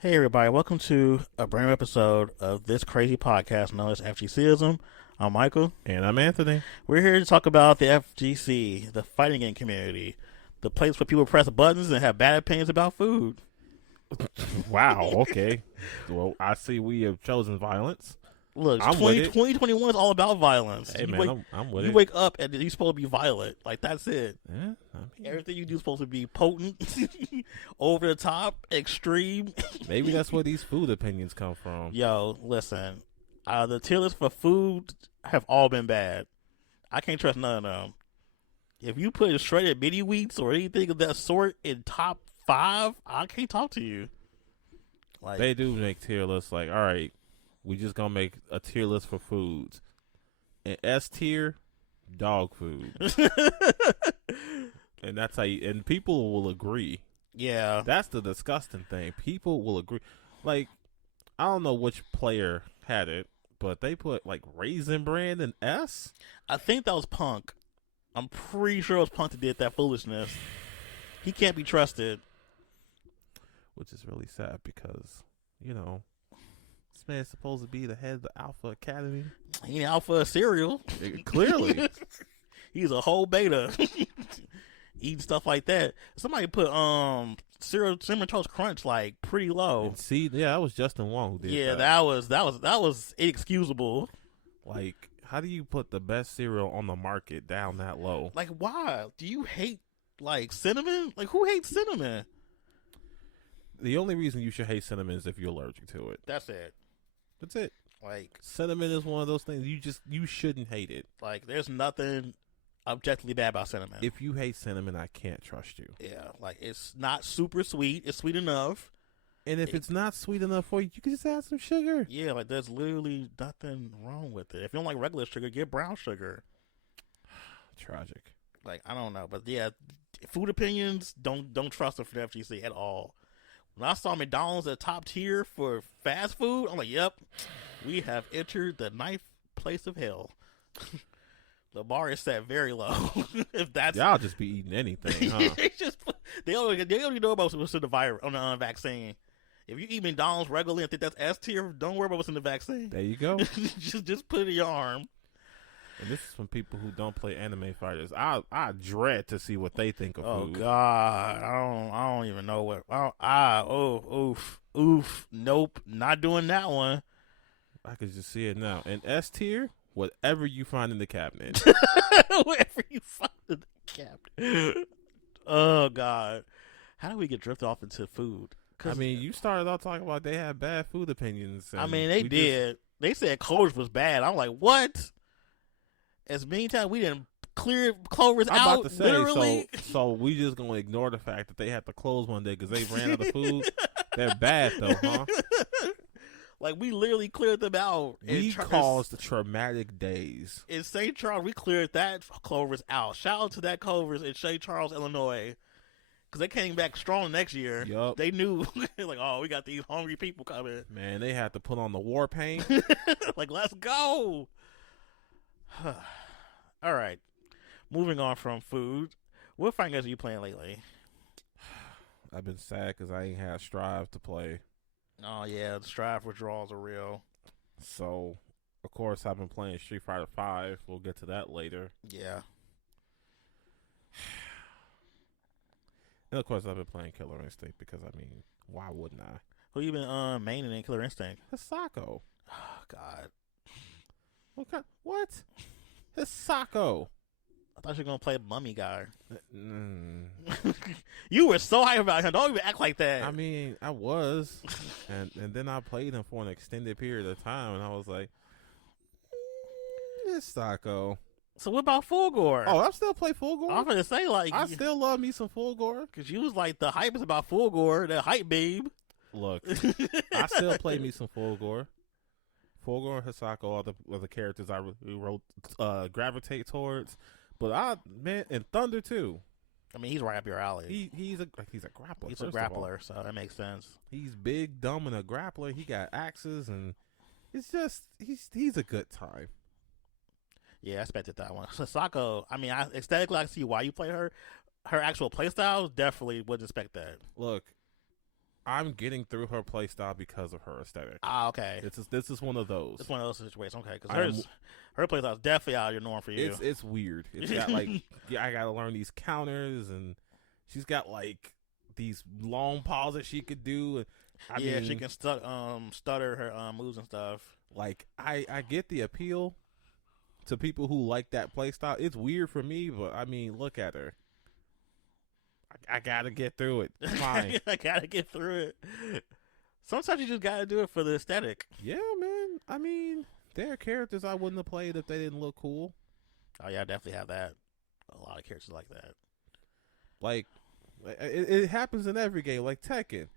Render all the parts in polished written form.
Hey everybody, welcome to a brand new episode of this crazy podcast known as FGC-ism. I'm Michael. And I'm Anthony. We're here to talk about the FGC, the fighting game community, the place where people press buttons and have bad opinions about food. Wow, okay. Well, I see we have chosen violence. Look, I'm with it. 2021 is all about violence. Hey, man, I'm with you it. wake up and you're supposed to be violent. Like, that's it. Yeah, I mean, Everything you do is supposed to be potent, over the top, extreme. maybe that's where these food opinions come from. Yo, listen. The tier lists for food have all been bad. I can't trust none of them. If you put shredded mini wheats or anything of that sort in top 5, I can't talk to you. Like, They do make tier lists like, all right, we just gonna make a tier list for foods. And S tier, dog food. And that's how you, and people will agree. yeah. That's the disgusting thing. People will agree. Like, I don't know which player had it, but they put like Raisin Bran in S. I think that was Punk. I'm pretty sure it was Punk that did that foolishness. He can't be trusted. Which is really sad because, you know, this man's supposed to be the head of the Alpha Academy. He ain't out for a cereal. Clearly. He's a whole beta. Eating stuff like that. Somebody put cereal cinnamon toast crunch like pretty low. And see, yeah, that was Justin Wong who did Yeah, that. that was inexcusable. Like, how do you put the best cereal on the market down that low? Like, why? Do you hate like cinnamon? Like, who hates cinnamon? The only reason you should hate cinnamon is if you're allergic to it. That's it. That's it. Like, Cinnamon is one of those things you shouldn't hate it. there's nothing objectively bad about cinnamon. If you hate cinnamon, I can't trust you. Yeah, like it's not super sweet. It's sweet enough. And if it's not sweet enough for you, you can just add some sugar. Yeah, like there's literally nothing wrong with it. If you don't like regular sugar, get brown sugar. Tragic. Like, I don't know, but yeah, food opinions don't trust them for the FGC at all. When I saw McDonald's at top tier for fast food, I'm like, yep, we have entered the ninth place of hell. The bar is set very low. If that's Y'all just be eating anything, huh? they only know about what's in the virus on the vaccine. If you eat McDonald's regularly and think that's S tier, don't worry about what's in the vaccine. There you go. just put it in your arm. And this is from people who don't play anime fighters. I dread to see what they think of Oh food. God, I don't even know what. Oof, nope, not doing that one. I could just see it now. And S tier, whatever you find in the cabinet. Wherever you find the cabinet. Oh God, how do we get drifted off into food? I mean, you started off talking about they had bad food opinions. I mean, they did. They said Clover's was bad. I'm like, what? As many times we didn't clear Clover's I'm out, about to say, literally. so we just gonna ignore the fact that they had to close one day because they ran out of food. They're bad though, huh? Like, we literally cleared them out. We caused traumatic days. In St. Charles, we cleared that Clover's out. Shout out to that Clover's in St. Charles, Illinois. Because they came back strong next year. Yup. They knew, like, oh, we got these hungry people coming. Man, they had to put on the war paint. Like, let's go. All right. Moving on from food. What fighting games are you playing lately? I've been sad because I ain't had Strive to play. Oh, yeah. The Strive withdrawals are real. So, of course, I've been playing Street Fighter V. We'll get to that later. Yeah. And, of course, I've been playing Killer Instinct because, I mean, why wouldn't I? Who you been maining in Killer Instinct? Hisako. Oh, God. What? Hisako. I thought you were going to play Mummy Guy. Mm. You were so hyped about him. Don't even act like that. I mean, I was. and then I played him for an extended period of time, and I was like, Hisako. So what about Fulgore? Oh, I still play Fulgore. I'm gonna say, like, I still love me some Fulgore. because you was like, the hype is about Fulgore, the hype babe. Look, I still play me some Fulgore. Fulgore and Hisako are the characters I gravitate towards. But and Thunder too. I mean, he's right up your alley. He's a grappler. He's a grappler, so that makes sense. He's big, dumb, and a grappler. He got axes, and it's just he's a good time. Yeah, I expected that one. Sasako, I mean, aesthetically, I see why you play her. Her actual playstyle, definitely wouldn't expect that. Look, I'm getting through her playstyle because of her aesthetic. Ah, okay. This is one of those. It's one of those situations. Okay, because her playstyle is definitely out of your norm for you. It's weird. It's got like I gotta learn these counters, and she's got like these long pauses she could do. I mean, she can stutter her moves and stuff. Like I get the appeal to people who like that playstyle. It's weird for me, but I mean, look at her. I gotta get through it. It's fine. I gotta get through it. Sometimes you just gotta do it for the aesthetic. Yeah, man. I mean, there are characters I wouldn't have played if they didn't look cool. Oh yeah, I definitely have that. A lot of characters like that. Like, it happens in every game. Like Tekken,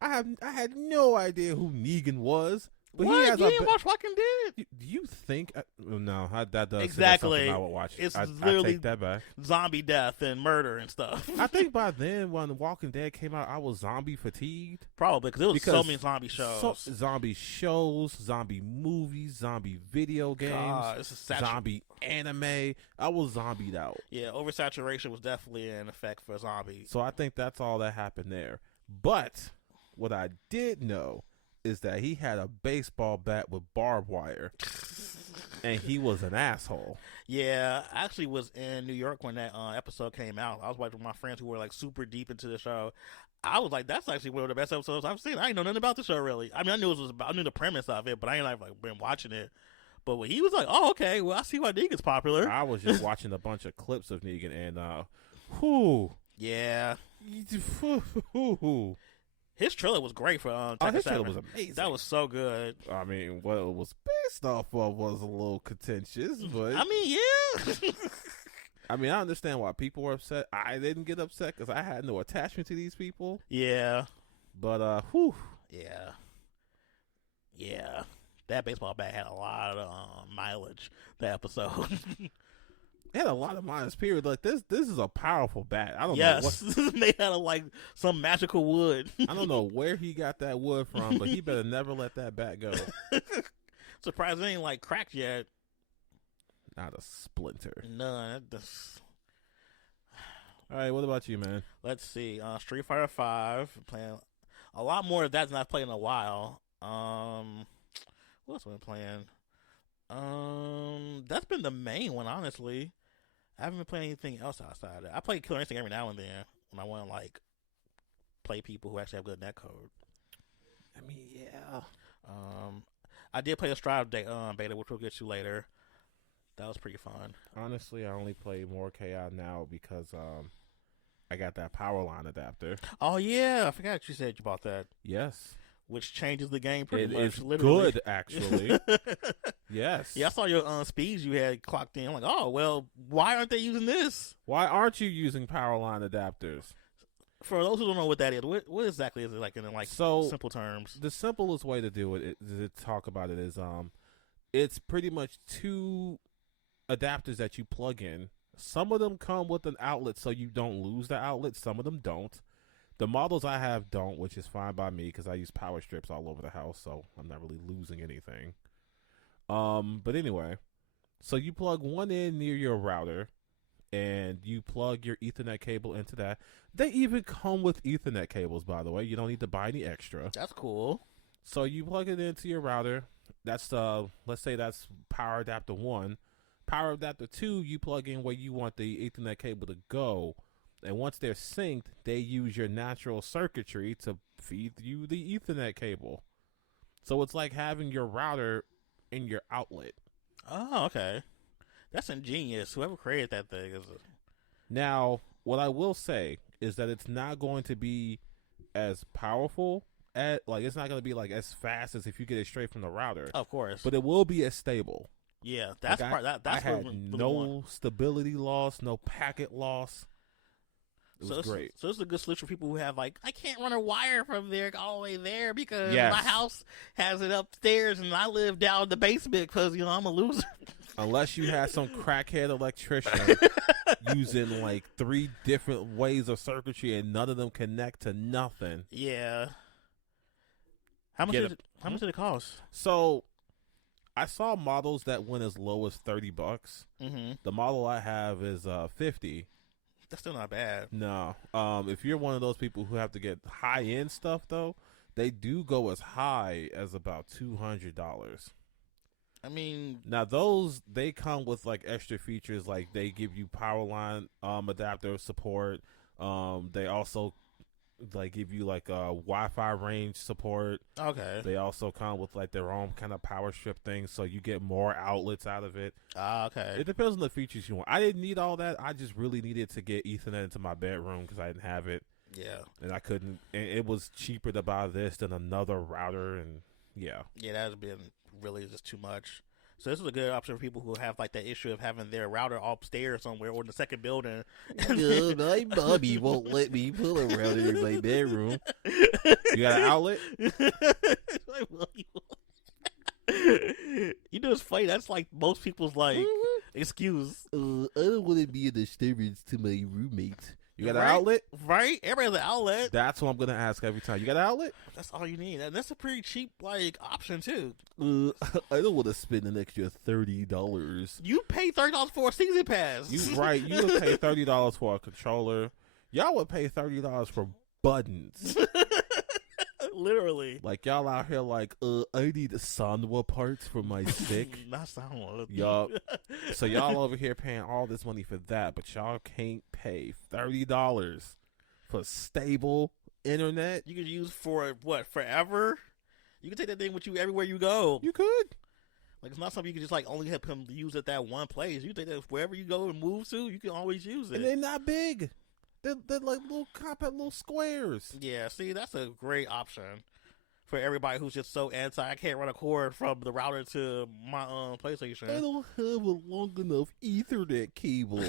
I had no idea who Negan was. But what? He has you didn't watch Walking Dead? Do you think? No, that does exactly. I would watch. It's I literally take that back. Zombie death and murder and stuff. I think by then, when The Walking Dead came out, I was zombie fatigued. Probably because there was so many zombie shows, zombie shows, zombie movies, zombie video games, zombie anime. I was zombied out. Yeah, oversaturation was definitely an effect for zombies. So I think that's all that happened there. But what I did know is that he had a baseball bat with barbed wire, and he was an asshole. Yeah, I actually was in New York when that episode came out. I was watching with my friends who were like super deep into the show. I was like, that's actually one of the best episodes I've seen. I didn't know nothing about the show really. I mean, I knew the premise of it, but I ain't like been watching it. But when he was like, oh, okay, well, I see why Negan's popular. I was just watching a bunch of clips of Negan, and whew. Yeah. Whew. His trailer was great for his trailer was amazing. That was so good. I mean, what it was based off of was a little contentious, but I mean, yeah. I mean, I understand why people were upset. I didn't get upset because I had no attachment to these people. Yeah. But whew. Yeah. That baseball bat had a lot of mileage. That episode. It had a lot of miles, period. Like this is a powerful bat. I don't know. Yes, they had like some magical wood. I don't know where he got that wood from, but he better never let that bat go. Surprised it ain't like cracked yet. Not a splinter. None. All right, what about you, man? Let's see. Street Fighter 5. Playing a lot more of that than I've played in a while. What else have I been playing? That's been the main one, honestly. I haven't been playing anything else outside of that. I play Killer Instinct every now and then when I want to like play people who actually have good netcode. I mean, yeah. I did play a Strive beta, which we'll get to later. That was pretty fun. Honestly, I only play more KI now because I got that power line adapter. Oh yeah, I forgot you said you bought that. Yes. Which changes the game pretty much. It's literally. good, actually. Yes. Yeah, I saw your speeds you had clocked in. I'm like, oh, well, why aren't they using this? Why aren't you using power line adapters? For those who don't know what that is, what exactly is it like in simple terms? The simplest way to do it, to talk about it, is it's pretty much two adapters that you plug in. Some of them come with an outlet so you don't lose the outlet. Some of them don't. The models I have don't, which is fine by me because I use power strips all over the house, so I'm not really losing anything. But anyway, so you plug one in near your router, and you plug your Ethernet cable into that. They even come with Ethernet cables, by the way. You don't need to buy any extra. That's cool. So you plug it into your router. That's let's say that's power adapter 1. Power adapter 2, you plug in where you want the Ethernet cable to go. And once they're synced, they use your natural circuitry to feed you the Ethernet cable. So it's like having your router in your outlet. Oh, okay. That's ingenious. Whoever created that thing is. Now, what I will say is that it's not going to be as powerful it's not going to be like as fast as if you get it straight from the router. Of course. But it will be as stable. Yeah, that's I had no stability loss, no packet loss. It was great. So it's a good solution for people who have I can't run a wire from there all the way there because my house has it upstairs and I live down in the basement because I'm a loser. Unless you have some crackhead electrician using 3 different ways of circuitry and none of them connect to nothing. Yeah. How much did it cost? So I saw models that went as low as $30. Mm-hmm. The model I have is $50. That's still not bad. No. If you're one of those people who have to get high end stuff though, they do go as high as about $200. I mean, now those they come with like extra features, like they give you power line adapter support. They also like give you like Wi-Fi range support. Okay. They also come with like their own kind of power strip thing, so you get more outlets out of it. Okay. It depends on the features you want. I didn't need all that. I just really needed to get Ethernet into my bedroom because I didn't have it. Yeah. And I couldn't. And it was cheaper to buy this than another router, and yeah. Yeah, that has been really just too much. So this is a good option for people who have like that issue of having their router upstairs somewhere or in the second building. Good, my mommy won't let me pull a router in my bedroom. You got an outlet? You know, it's funny. That's like most people's like excuse. I don't want to be a disturbance to my roommates. You got Right? an outlet? Right? Everybody has an outlet. That's what I'm going to ask every time. You got an outlet? That's all you need. And that's a pretty cheap like option too. I don't want to spend an extra $30. You pay $30 for a season pass. You right? You would pay $30 for a controller. Y'all would pay $30 for buttons. Literally. Like y'all out here like, I need Sanwa parts for my stick. Not sound. Yup. So y'all over here paying all this money for that, but y'all can't pay $30 for stable internet. You could use for what, forever? You can take that thing with you everywhere you go. You could. Like, it's not something you can just like only have him use at that one place. You take that wherever you go and move to, you can always use it. And they're not big. They're like little compact little squares. Yeah, see, that's a great option for everybody who's just so anti. I can't run a cord from the router to my PlayStation. I don't have a long enough Ethernet cable.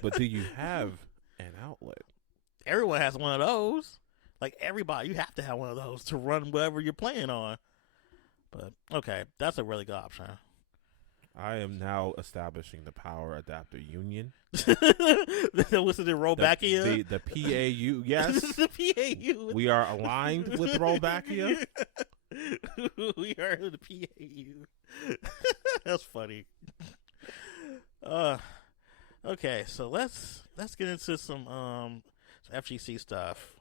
But do you have an outlet? Everyone has one of those. Like everybody, you have to have one of those to run whatever you're playing on. But okay, that's a really good option. I am now establishing the power adapter union. What's it, Rollbackia? The PAU, yes. The PAU. We are aligned with Rollbackia. We are the PAU. That's funny. Okay, so let's get into some FGC stuff.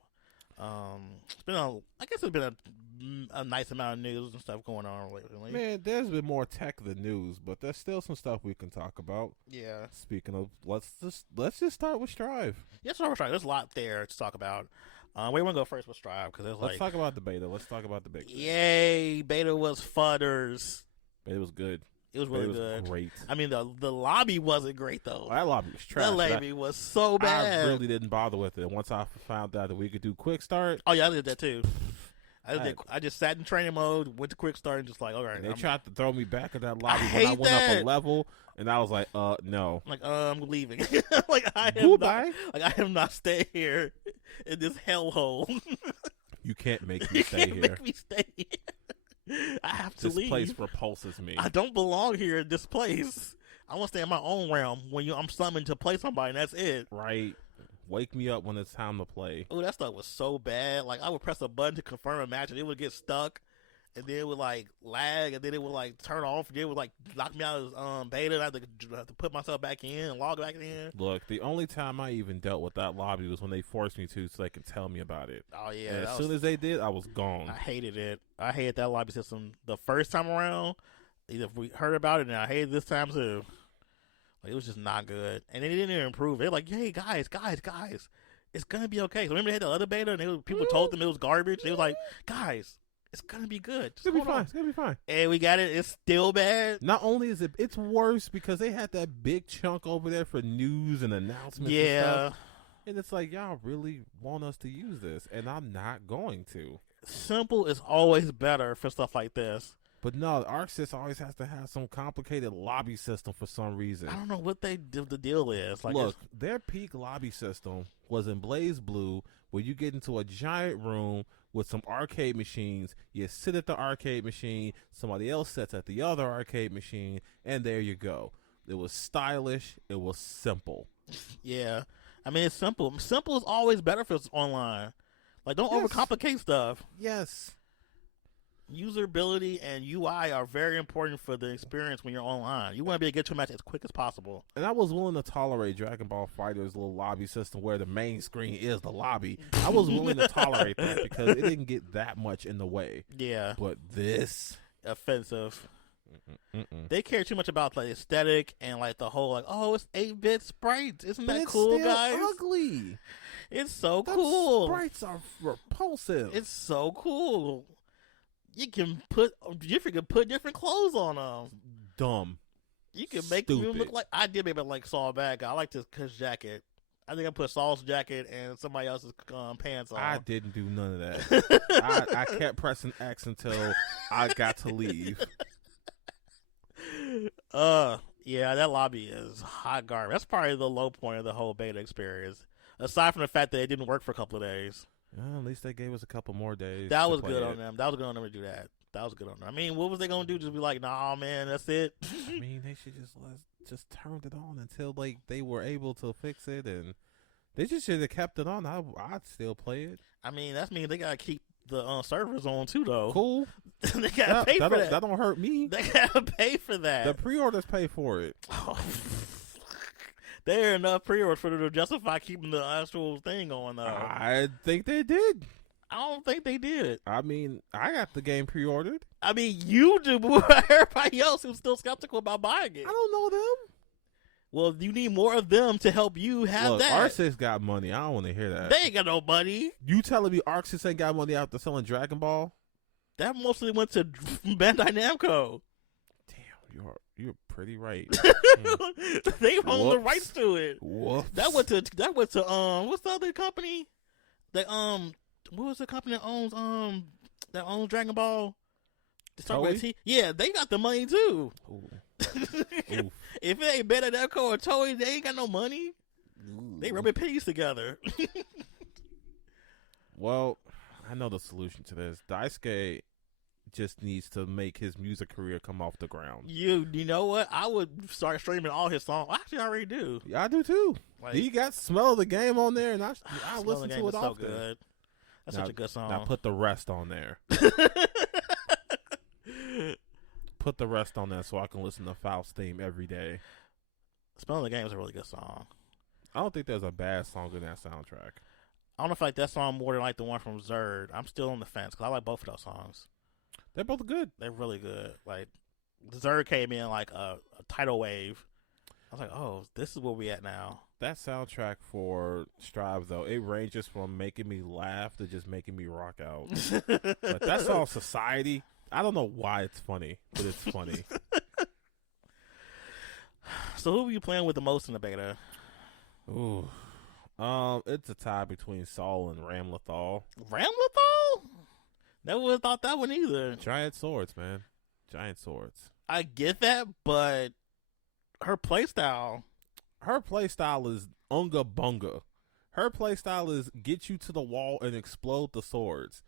It's been a nice amount of news and stuff going on lately. Man, there's been more tech than news, but there's still some stuff we can talk about. Yeah. Speaking of, let's just start with Strive. Yeah, start with Strive. There's a lot there to talk about. Where do you want to go first with Strive? Because Let's talk about the beta. Let's talk about the big thing. Yay, beta was fudders. Beta was good. It was really good. Great. I mean, the lobby wasn't great though. That lobby was trash. That lobby was so bad. I really didn't bother with it. Once I found out that we could do quick start. Oh yeah, I did that too. I just sat in training mode, went to quick start, and just like, all right. And they tried to throw me back in that lobby when I went up a level, and I was like, no. I'm like, I'm leaving. Like I am not staying here in this hellhole. You can't make me stay here. Make me stay here. I have to leave. This place repulses me. I don't belong here in this place. I want to stay in my own realm when I'm summoned to play somebody, and that's it. Right. Wake me up when it's time to play. Oh, that stuff was so bad. Like, I would press a button to confirm a match, and it would get stuck, and then it would, like, lag, and then it would, like, turn off, and then it would, like, knock me out of beta, and I have to put myself back in and log back in. Look, the only time I even dealt with that lobby was when they forced me to so they could tell me about it. Oh, yeah. And as soon as they did, I was gone. I hated it. I hated that lobby system the first time around. Either we heard about it, and I hated it this time, too. Like, it was just not good. And they didn't even improve. They're like, hey, guys. It's going to be okay. So remember they had the other beta, and people told them it was garbage. They was like, guys, it's going to be good. It's going to be fine. It's going to be fine. And we got it. It's still bad. Not only is it's worse because they had that big chunk over there for news and announcements and stuff. And it's like, y'all really want us to use this, and I'm not going to. Simple is always better for stuff like this. But no, ArcSys always has to have some complicated lobby system for some reason. I don't know what the deal is. Like, look, their peak lobby system was in Blaze Blue, where you get into a giant room with some arcade machines. You sit at the arcade machine, somebody else sits at the other arcade machine, and there you go. It was stylish. It was simple. Yeah. I mean, it's simple. Simple is always better for online. Like, don't overcomplicate stuff. Yes. usability and UI are very important for the experience when you're online. You want to be able to get to a match as quick as possible. And I was willing to tolerate Dragon Ball FighterZ little lobby system where the main screen is the lobby. I was willing to tolerate that because it didn't get that much in the way. Yeah. But this... offensive. They care too much about the aesthetic and like the whole like, oh, it's 8-bit sprites. Isn't that cool, guys? Ugly. It's so cool. Sprites are repulsive. It's so cool. You can put different clothes on them. Dumb. You can make them look like I did. Maybe like Saul bad guy. I like this Kush jacket. I think I put Saul's jacket and somebody else's pants on. I didn't do none of that. I kept pressing X until I got to leave. Yeah, that lobby is hot garbage. That's probably the low point of the whole beta experience. Aside from the fact that it didn't work for a couple of days. At least they gave us a couple more days. That was good on them. That was good on them to do that. That was good on them. I mean, what was they gonna do? Just be like, nah, man, that's it. I mean, they should just turned it on until like they were able to fix it, and they just should have kept it on. I'd still play it. I mean, that means they gotta keep the servers on too, though. Cool. They gotta pay for that. That don't hurt me. They gotta pay for that. The pre-orders pay for it. There are enough pre-orders for them to justify keeping the actual thing on, though. I think they did. I don't think they did. I mean, I got the game pre-ordered. I mean, you do, but everybody else who's still skeptical about buying it. I don't know them. Well, you need more of them to help you have that. Arc-Sys got money. I don't want to hear that. They ain't got no money. You telling me Arc-Sys ain't got money after selling Dragon Ball? That mostly went to Bandai Namco. Damn, you're pretty right. They own the rights to it. Whoops. That went to what's the other company? What was the company that owns Dragon Ball? Yeah, they got the money too. If it ain't Bandai Namco or Toei, they ain't got no money. Ooh. They rubbing pennies together. Well, I know the solution to this. Daisuke just needs to make his music career come off the ground. You know what? I would start streaming all his songs. Actually, I already do. Yeah, I do too. Like, he got Smell of the Game on there, and I listen to it often. So good. That's such a good song. Now put the rest on there. Put the rest on there so I can listen to Faust's theme every day. Smell of the Game is a really good song. I don't think there's a bad song in that soundtrack. I don't know if I like that song more than like the one from Zerd. I'm still on the fence because I like both of those songs. They're both good. They're really good. Like, Zerd came in like a tidal wave. I was like, oh, this is where we at now. That soundtrack for Strive, though, it ranges from making me laugh to just making me rock out. But that's all Society. I don't know why it's funny, but it's funny. So who are you playing with the most in the beta? Ooh. It's a tie between Saul and Ramlethal. Ramlethal? Never would have thought that one either. Giant swords, man. Giant swords. I get that, but her playstyle. Her playstyle is unga bunga. Her playstyle is get you to the wall and explode the swords.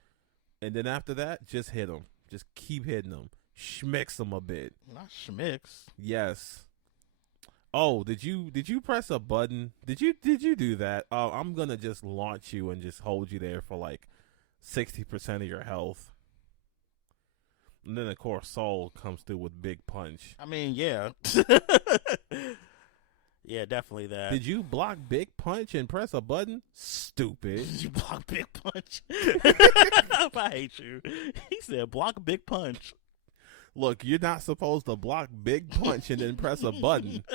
And then after that, just hit them. Just keep hitting them. Schmicks them a bit. Not schmicks. Yes. Oh, did you press a button? Did you do that? Oh, I'm gonna just launch you and just hold you there for like 60% of your health. And then of course Soul comes through with Big Punch. I mean, yeah. Yeah, definitely that. Did you block Big Punch and press a button? Stupid. Did you block Big Punch? I hate you. He said block Big Punch. Look, you're not supposed to block Big Punch and then press a button.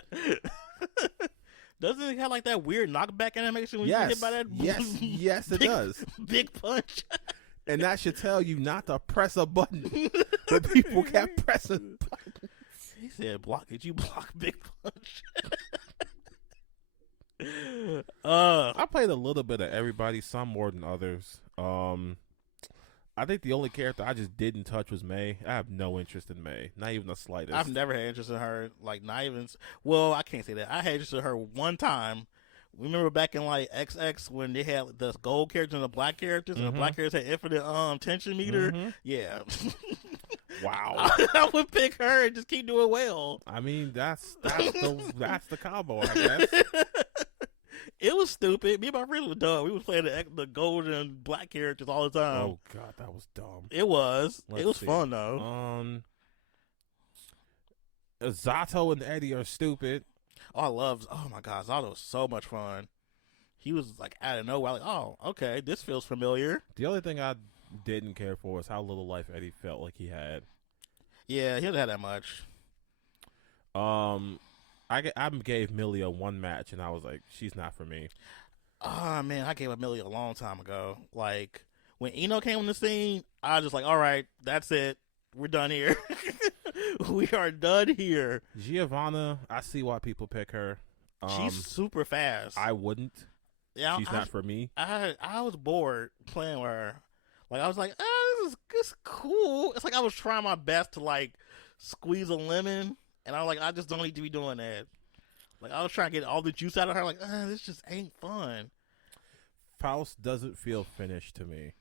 Doesn't it have like that weird knockback animation when you get hit by that? Yes, it does. Big Punch. And that should tell you not to press a button. But people kept pressing buttons. He said, did you block Big Punch? I played a little bit of everybody, some more than others. I think the only character I just didn't touch was May. I have no interest in May, not even the slightest. I've never had interest in her, like not even. Well, I can't say that. I had interest in her one time. Remember back in like XX when they had the gold characters and the black characters, and the black characters had infinite tension meter. Yeah. Wow. I would pick her and just keep doing well. I mean, that's the combo, I guess. It was stupid. Me and my friends were dumb. We was playing the gold and black characters all the time. Oh god, that was dumb. It was. Let's it was see. fun though. Zato and Eddie are stupid. Oh my god, Zato was so much fun. He was like out of nowhere, like, oh, okay, this feels familiar. The only thing I didn't care for was how little life Eddie felt like he had. Yeah, he didn't have that much. I gave Millie one match, and I was like, she's not for me. Oh, man, I gave up Millie a long time ago. Like, when Eno came on the scene, I was just like, all right, that's it. We're done here. We are done here. Giovanna, I see why people pick her. She's super fast. I wouldn't. Yeah, she's not for me. I was bored playing with her. Like, I was like, this is cool. It's like I was trying my best to, like, squeeze a lemon. And I was like, I just don't need to be doing that. Like, I was trying to get all the juice out of her. Like, this just ain't fun. Faust doesn't feel finished to me.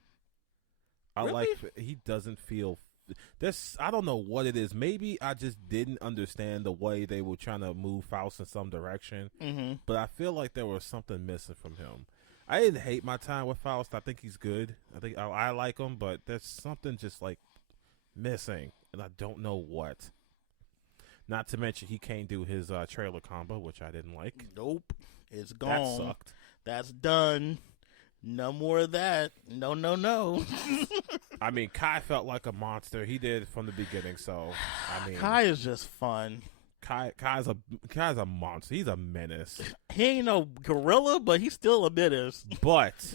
Really? He doesn't feel. I don't know what it is. Maybe I just didn't understand the way they were trying to move Faust in some direction. Mm-hmm. But I feel like there was something missing from him. I didn't hate my time with Faust. I think he's good. I think I like him, but there's something just like missing, and I don't know what. Not to mention he can't do his trailer combo, which I didn't like. Nope. It's gone. That sucked. That's done. No more of that. No. I mean, Kai felt like a monster. He did from the beginning, so I mean, Kai is just fun. Kai's a monster. He's a menace. He ain't no gorilla, but he's still a menace. But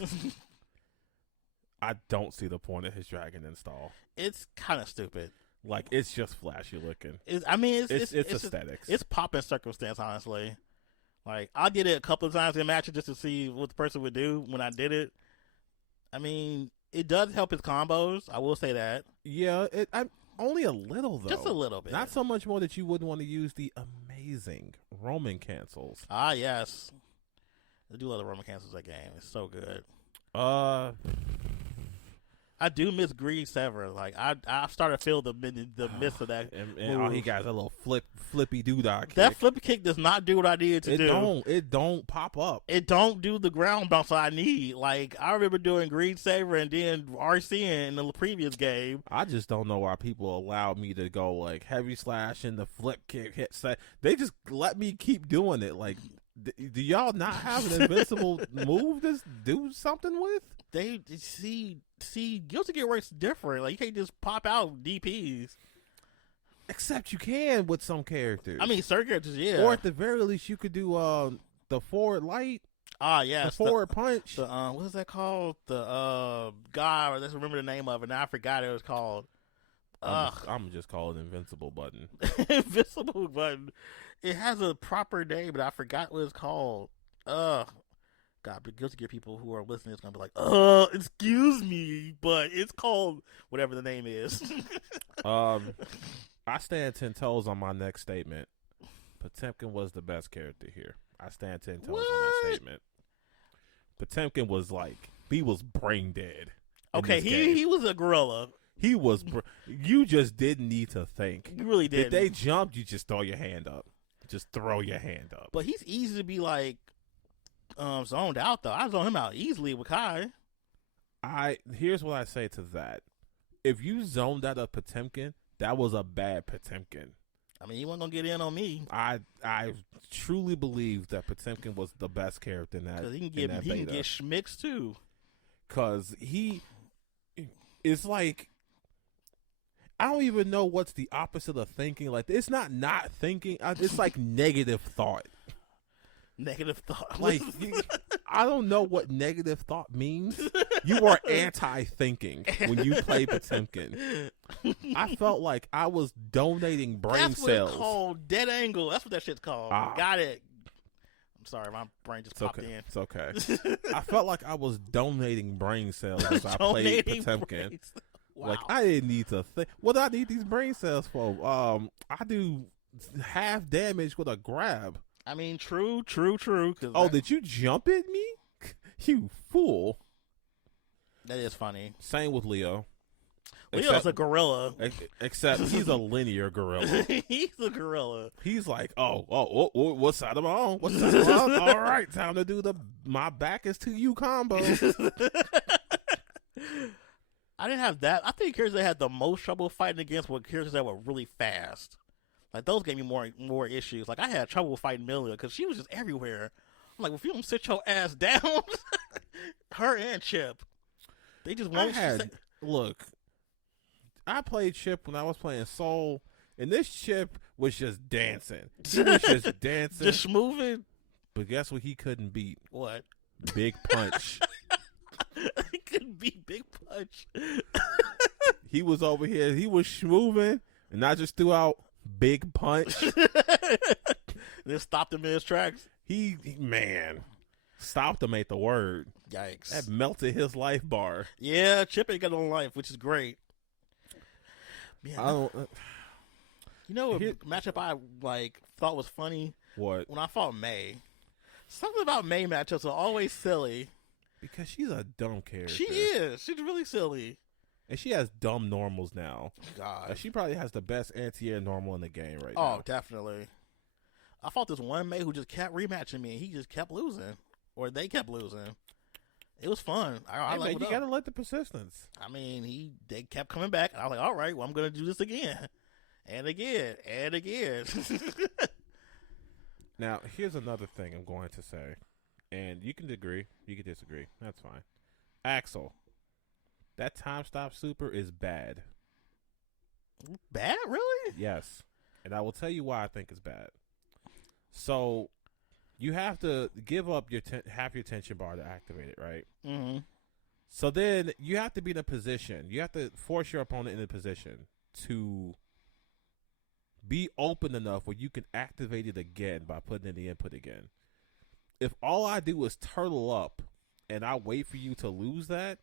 I don't see the point of his dragon install. It's kind of stupid. Like, it's just flashy looking. It's aesthetics. It's pop and circumstance, honestly. Like, I did it a couple of times in matches just to see what the person would do when I did it. I mean, it does help his combos. I will say that. Yeah, only a little, though. Just a little bit. Not so much more that you wouldn't want to use the amazing Roman cancels. Ah, yes. I do love the Roman cancels that game. It's so good. I do miss Greed Sever. Like, I started to feel the miss of that. And all he got is a little flippy doodah kick. That flippy kick does not do what I needed to do. It don't pop up. It don't do the ground bounce I need. Like, I remember doing Greed Saver and then RC in the previous game. I just don't know why people allow me to go like heavy slash and the flip kick hit set. They just let me keep doing it. Like, do y'all not have an invincible move to do something with? They see Guilty Gear works different. Like, you can't just pop out DPs. Except you can with some characters. I mean, certain characters, yeah. Or at the very least, you could do the forward light. Ah, yes. The forward punch. What is that called? The guy. Let's remember the name of it. Now I forgot it was called. I'm just calling it Invincible Button. Invincible Button. It has a proper name, but I forgot what it's called. God, but Guilty Gear people who are listening is going to be like, excuse me, but it's called whatever the name is. I stand 10 toes on my next statement. Potemkin was the best character here. I stand 10 toes on that statement. Potemkin was like, he was brain dead. Okay, he was a gorilla. He was, you just didn't need to think. You really did. If they jumped, you just throw your hand up. Just throw your hand up. But he's easy to be like, zoned out though. I zone him out easily with Kai. Here's what I say to that. If you zoned out a Potemkin, that was a bad Potemkin. I mean, he wasn't gonna get in on me. I truly believe that Potemkin was the best character in that. Because he can get schmicks too. Because it's like, I don't even know what's the opposite of thinking. Like, it's not thinking. It's like negative thought. Negative thought. Like, I don't know what negative thought means. You are anti-thinking when you play Potemkin. I felt like I was donating brain cells. That's what it's called. Dead angle. That's what that shit's called. Got it. I'm sorry, my brain just popped in. It's okay. I felt like I was donating brain cells as I played Potemkin. Wow. Like, I didn't need to think. What do I need these brain cells for? I do half damage with a grab. I mean, true. Did you jump at me? You fool. That is funny. Same with Leo. Leo's a gorilla. Except he's a linear gorilla. He's a gorilla. He's like, what side am I on? What side am I on? All right, time to do my back is to you combo. I didn't have that. I think characters that had the most trouble fighting against were characters that were really fast. Like, those gave me more issues. Like, I had trouble fighting Milia because she was just everywhere. I'm like, if you don't sit your ass down, her and Chip, they just won't. Look, I played Chip when I was playing Soul, and this Chip was just dancing. He was just dancing. Just moving. But guess what he couldn't beat? What? Big Punch. He couldn't beat Big Punch. He was over here. He was moving, and I just threw out Big Punch. Then stopped him in his tracks. He stopped him ain't the word. Yikes. That melted his life bar. Yeah, Chip ain't got no life, which is great. Yeah, you know what matchup I thought was funny? What? When I fought May. Something about May matchups are always silly. Because she's a dumb character. She is. She's really silly. And she has dumb normals now. God. She probably has the best anti-air normal in the game right now. Oh, definitely. I fought this one May who just kept rematching me, and he just kept losing. Or they kept losing. It was fun. You gotta let the persistence. I mean, they kept coming back. And I was like, all right, well, I'm going to do this again. And again. And again. Now, here's another thing I'm going to say. And you can agree. You can disagree. That's fine. Axel. That time stop super is bad. Bad? Really? Yes. And I will tell you why I think it's bad. So, you have to give up half your tension bar to activate it, right? Mm-hmm. So then you have to be in a position. You have to force your opponent in a position to be open enough where you can activate it again by putting in the input again. If all I do is turtle up and I wait for you to lose that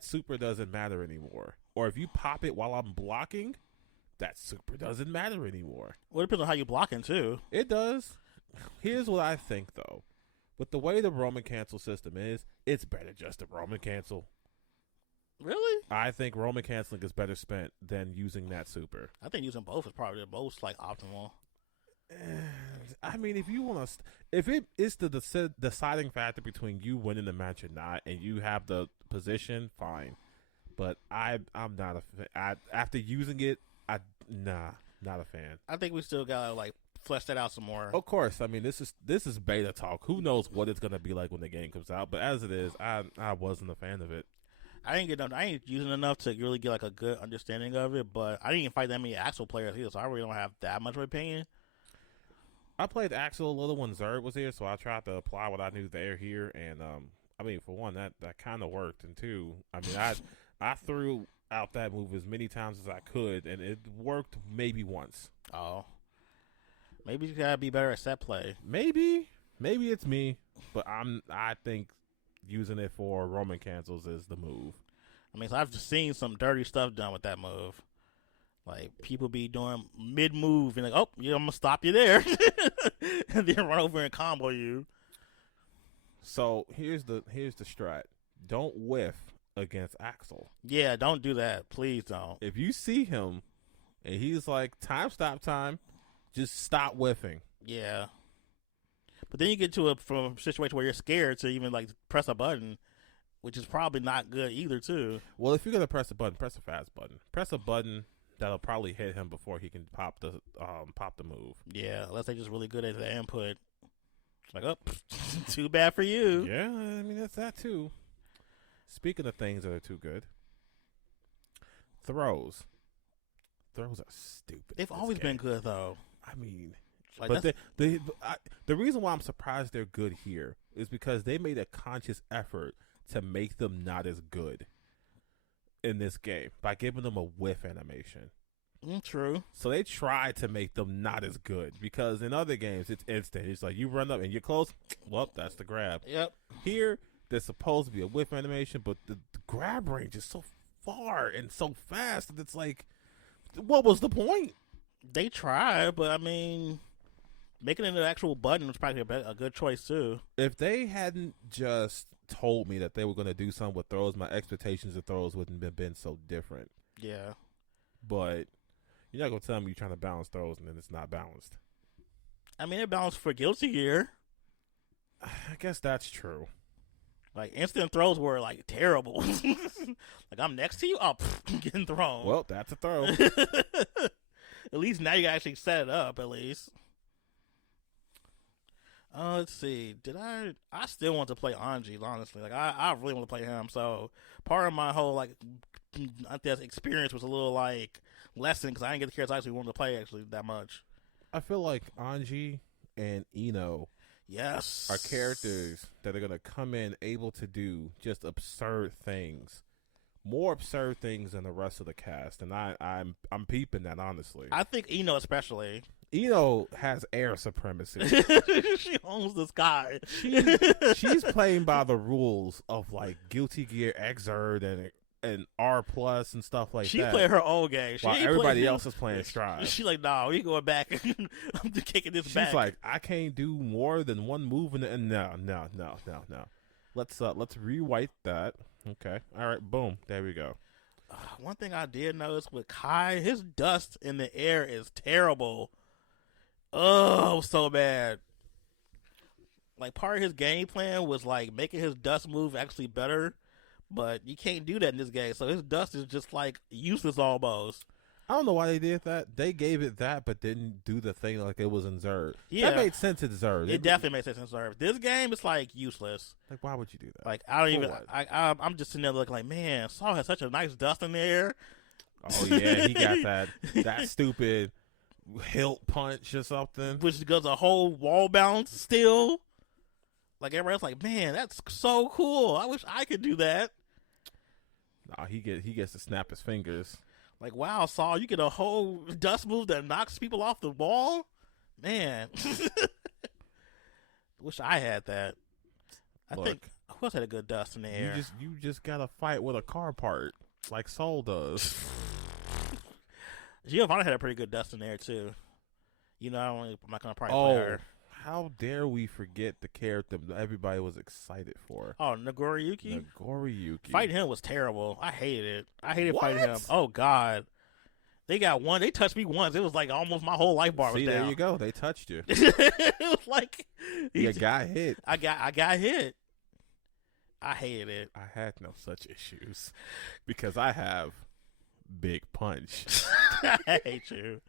super doesn't matter anymore. Or if you pop it while I'm blocking, that super doesn't matter anymore. Well, it depends on how you're blocking, too. It does. Here's what I think, though. With the way the Roman cancel system is, it's better just to Roman cancel. Really? I think Roman canceling is better spent than using that super. I think using both is probably the most optimal. I mean, if you want to, if it is the deciding factor between you winning the match or not, and you have the position, fine. But I'm not a fan. After using it, not a fan. I think we still gotta flesh that out some more. Of course, I mean this is beta talk. Who knows what it's gonna be like when the game comes out? But as it is, I wasn't a fan of it. I ain't using enough to really get a good understanding of it. But I didn't even fight that many Axel players here, so I really don't have that much of an opinion. I played Axel a little when Zerd was here, so I tried to apply what I knew there here, and I mean, for one, that kind of worked, and two, I mean, I threw out that move as many times as I could, and it worked maybe once. Oh, maybe you gotta be better at set play. Maybe it's me, but I think using it for Roman cancels is the move. I mean, so I've just seen some dirty stuff done with that move. People be doing mid-move and oh, yeah, I'm going to stop you there. And then run over and combo you. So, here's the strat. Don't whiff against Axel. Yeah, don't do that. Please don't. If you see him and he's like, stop time, just stop whiffing. Yeah. But then you get to a situation where you're scared to even press a button, which is probably not good either, too. Well, if you're going to press a button, press a fast button. Press a button that'll probably hit him before he can pop the move. Yeah, unless they're just really good at the input. Oh, too bad for you. Yeah, I mean, that's that too. Speaking of things that are too good, throws are stupid. They've always been good, though. I mean, but the reason why I'm surprised they're good here is because they made a conscious effort to make them not as good in this game by giving them a whiff animation. True. So they tried to make them not as good because in other games it's instant. It's like you run up and you're close. Well, that's the grab. Yep. Here there's supposed to be a whiff animation, but the grab range is so far and so fast that it's like, what was the point? They tried, but I mean, making it an actual button was probably a good choice too. If they hadn't just told me that they were going to do something with throws, my expectations of throws wouldn't have been so different. Yeah. But you're not gonna tell me you're trying to balance throws and then it's not balanced. I mean, it balanced for Guilty Gear. I guess that's true. Like, instant throws were, like, terrible. Like, I'm next to you? Oh, I'm getting thrown. Well, that's a throw. At least now you can actually set it up, at least. Let's see. I still want to play Anji, honestly. Like, I really want to play him. So, part of my whole, like, I guess experience was a little, like, lesson because I didn't get the characters I actually wanted to play, actually, that much. I feel like Anji and Ino Yes. are characters that are going to come in able to do just absurd things. More absurd things than the rest of the cast. And I'm peeping that, honestly. I think Ino especially. Ino has air supremacy. She owns the sky. She's playing by the rules of like Guilty Gear Xrd and R Plus and stuff like She that. playing her own game. While everybody else is playing Strive. She's like, nah, we going back. I'm just kicking this back. She's like, I can't do more than one move and no. Let's rewrite that. Okay. All right. Boom. There we go. One thing I did notice with Kai, his dust in the air is terrible. Oh, so bad. Like, part of his game plan was, like, making his dust move actually better, but you can't do that in this game, so his dust is just, like, useless almost. I don't know why they did that. They gave it that, but didn't do the thing like it was in Zerd. Yeah. That made sense in Zerd. It definitely makes sense in Zerd. This game is, like, useless. Like, why would you do that? Like, I don't For even, what? I'm just sitting there looking like, man, Saul has such a nice dust in the air. Oh, yeah, he got that stupid hilt punch or something. Which does a whole wall bounce still. Like, everybody else like, man, that's so cool. I wish I could do that. Nah, he gets to snap his fingers. Like, wow, Saul, you get a whole dust move that knocks people off the wall? Man. Wish I had that. I think, who else had a good dust in the air? You just gotta fight with a car part, like Soul does. Giovanna had a pretty good dust in there, too. You know, I'm not going to probably play her. How dare we forget the character that everybody was excited for? Oh, Nagoriyuki? Nagoriyuki. Fighting him was terrible. I hated it. I hated What? fighting him. Oh, God. They touched me once. It was like almost my whole life bar was See, down. there you go. They touched you. It was like... You got hit. I got hit. I hated it. I had no such issues because I have Big Punch. I hate you.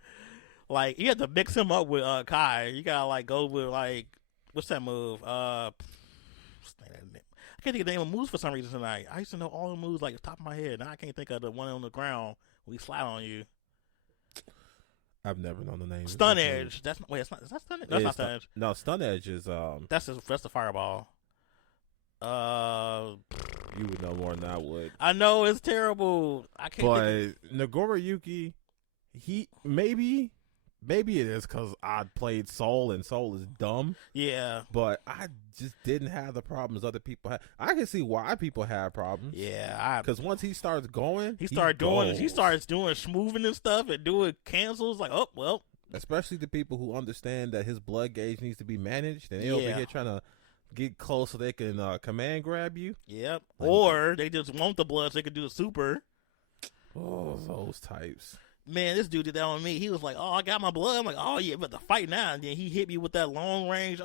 Like, you have to mix him up with Kai. You gotta like go with like, what's that move? I can't think of the name of moves for some reason tonight. I used to know all the moves like the top of my head. Now I can't think of the one on the ground when he slide on you. I've never known the name. Stun Edge. That's not. Wait, it's not. Is that Stun Edge? No, it's not Stun Edge. No, Stun Edge is That's the fireball. You would know more than I would. I know it's terrible. I can't. But Nagoriyuki, he maybe it is because I played Soul and Soul is dumb. Yeah. But I just didn't have the problems other people had. I can see why people have problems. Yeah. Because once he starts going, he starts doing smoothing and stuff and doing cancels. Like, oh well. Especially the people who understand that his blood gauge needs to be managed, and they over here trying to get close so they can command grab you. Yep. Or they just want the blood so they can do a super. Oh, those types. Man, this dude did that on me. He was like, "Oh, I got my blood." I'm like, "Oh yeah, but the fight now." And then he hit me with that long range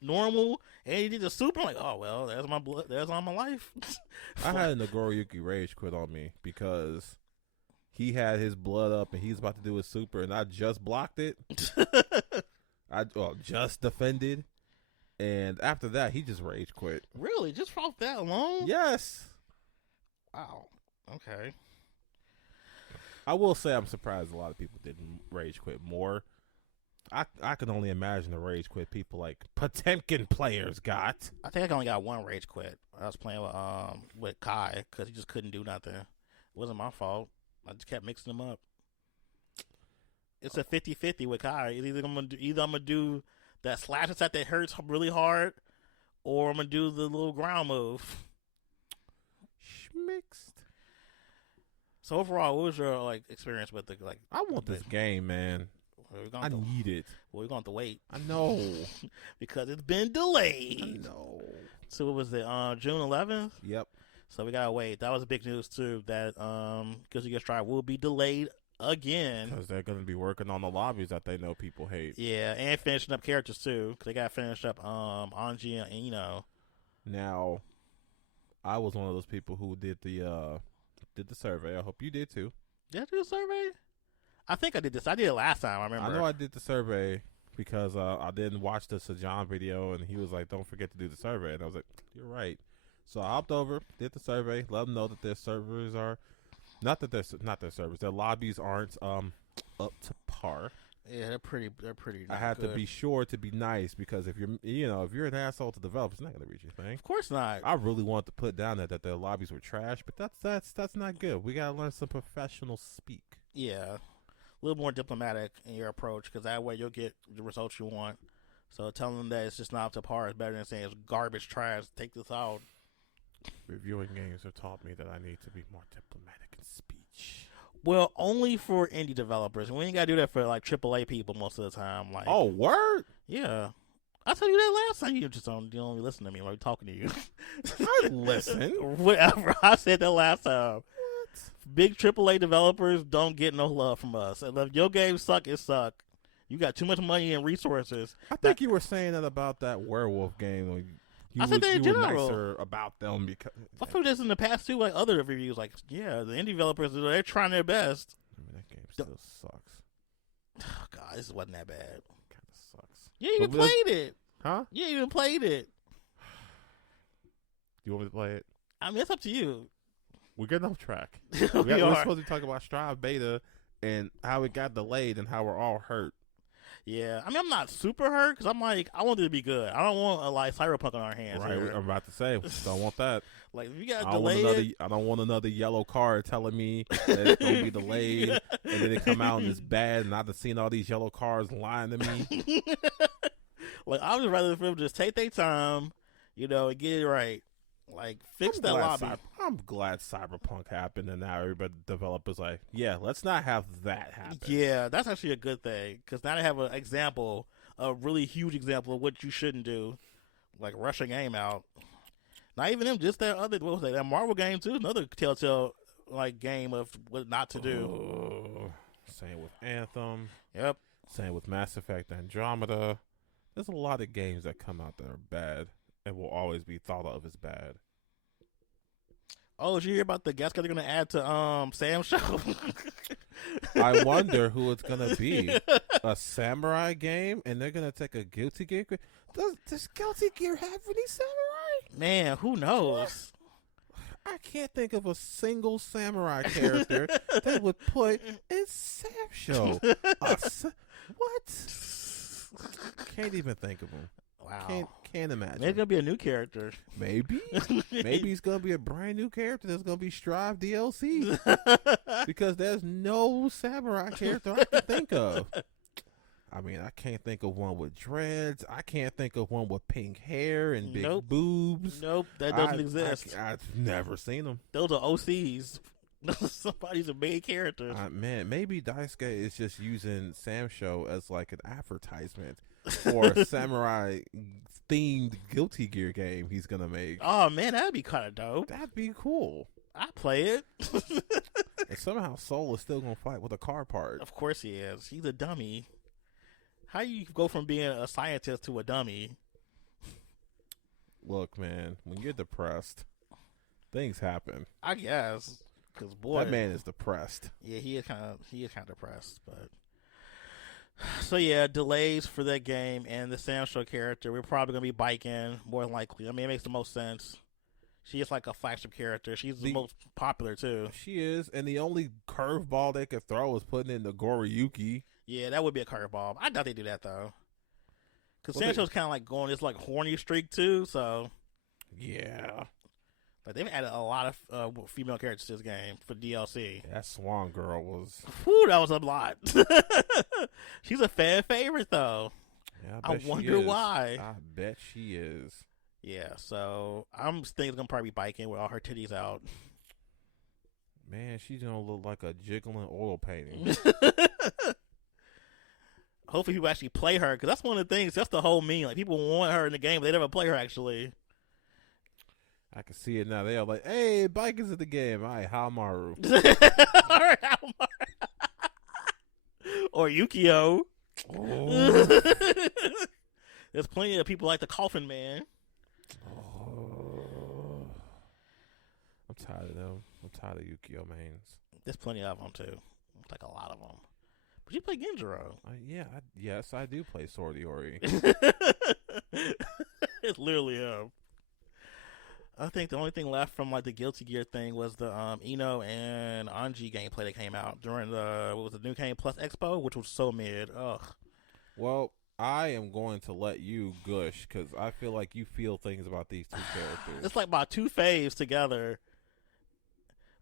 normal, and he did the super. I'm like, "Oh well, there's my blood. There's all my life." I had Nagoriyuki rage quit on me because he had his blood up and he was about to do his super, and I just blocked it. I just defended, and after that, he just rage quit. Really, just off that alone? Yes. Wow. Okay. I will say I'm surprised a lot of people didn't rage quit more. I can only imagine the rage quit people like Potemkin players got. I think I only got one rage quit. I was playing with Kai because he just couldn't do nothing. It wasn't my fault. I just kept mixing them up. It's a 50-50 with Kai. Either I'm gonna do that slash attack that hurts really hard, or I'm gonna do the little ground move. Schmixed. So overall, what was your experience with the I want this game, man. I need it. Well, we're going to have to wait. I know. Because it's been delayed. I know. So what was it? June 11th? Yep. So we gotta wait. That was big news too. That Guilty Gear Strive will be delayed again because they're going to be working on the lobbies that they know people hate. Yeah, and finishing up characters too. Cause they got to finish up Anji and Ino. Now, I was one of those people who did the survey. I hope you did too. Did I do the survey? I think I did this. I did it last time. I remember. I know I did the survey because I didn't watch the Sajan video, and he was like, "Don't forget to do the survey." And I was like, "You're right." So I hopped over, did the survey, let them know that their servers are not their servers, their lobbies aren't up to par. Yeah, they're pretty. I had good. to be sure to be nice because if you're an asshole to developers, it's not going to reach your thing. Of course not. I really wanted to put down that their lobbies were trash, but that's not good. We got to learn some professional speak. Yeah, a little more diplomatic in your approach because that way you'll get the results you want. So telling them that it's just not up to par is better than saying it's garbage, trash. Take this out. Reviewing games have taught me that I need to be more diplomatic in speech. Well, only for indie developers. We ain't gotta do that for like AAA people most of the time. Like, oh, word? Yeah, I told you that last time. You just don't listen to me while I'm talking to you. I listen. Whatever. I said that last time. What? Big AAA developers don't get no love from us. And if your games suck, it suck. You got too much money and resources. I think you were saying that about that werewolf game. I said that in you were general. nicer about them because I feel this in the past too, like other reviews. Like, yeah, the indie developers, they're trying their best. I mean, that game still sucks. Oh, God, this wasn't that bad. Kind of sucks. You even played it. Huh? You even played it. You want me to play it? I mean, it's up to you. We're getting off track. we we're are. supposed to talk about Strive Beta and how it got delayed and how we're all hurt. Yeah, I mean, I'm not super hurt because I'm like, I want it to be good. I don't want a like Cyberpunk on our hands. Right, here. I'm about to say, don't want that. Like, if you got delayed, I don't want another yellow card telling me that it's gonna be delayed, and then it come out and it's bad, and I've seen all these yellow cards lying to me. Like, I would rather for them just take their time, and get it right. Like, fix that lobby. I'm glad Cyberpunk happened, and now everybody developers like, yeah, let's not have that happen. Yeah, that's actually a good thing because now they have an example, a really huge example of what you shouldn't do, like rush a game out. Not even them, just that other that Marvel game too, another Telltale like game of what not to do. Same with Anthem. Yep. Same with Mass Effect Andromeda. There's a lot of games that come out that are bad and will always be thought of as bad. Oh, did you hear about the guest they're gonna add to SamSho? I wonder who it's gonna be. A samurai game, and they're gonna take a Guilty Gear. Does Guilty Gear have any samurai? Man, who knows? I can't think of a single samurai character that would put in SamSho. What? Can't even think of him. Wow. Can't imagine. Maybe gonna be a new character. Maybe he's gonna be a brand new character that's gonna be Strive DLC. Because there's no samurai character I can think of. I mean, I can't think of one with dreads. I can't think of one with pink hair and big boobs. Nope, that doesn't exist. I've never seen them. Those are OCs. Somebody's a main character. Man, maybe Daisuke is just using SamSho as like an advertisement for a samurai themed Guilty Gear game he's gonna make. Oh man, that'd be kind of dope. That'd be cool. I'd play it. And somehow Soul is still gonna fight with a car part. Of course he is. He's a dummy. How you go from being a scientist to a dummy? Look, man, when you're depressed, things happen. I guess, because boy, that man is depressed. Yeah, he is kind of depressed. But so yeah, delays for that game and the SamSho character. We're probably gonna be biking more than likely. I mean, it makes the most sense. She is like a flagship character. She's the most popular too. She is, and the only curveball they could throw is putting in the Goriyuki. Yeah, that would be a curveball. I doubt they do that though. Because SamSho's kind of like going this like horny streak too. So yeah. Like, they've added a lot of female characters to this game for DLC. That Swan Girl was... Whew, that was a lot. She's a fan favorite, though. Yeah, I wonder why. I bet she is. Yeah, so I'm thinking it's going to probably be biking with all her titties out. Man, she's going to look like a jiggling oil painting. Hopefully people actually play her, because that's one of the things, that's the whole meme. Like, people want her in the game, but they never play her, actually. I can see it now. They are like, hey, Bike is in the game. All right, Hamaru. Or Yukio. Oh. There's plenty of people like the Coffin Man. Oh. I'm tired of them. I'm tired of Yukio mains. There's plenty of them too. Like a lot of them. But you play Genjiro. Yes, I do play Sword Iori. It's literally him. I think the only thing left from like the Guilty Gear thing was the Ino and Anji gameplay that came out during the New Game Plus Expo, which was so mid. Ugh. Well, I am going to let you gush because I feel like you feel things about these two characters. It's like about two faves together.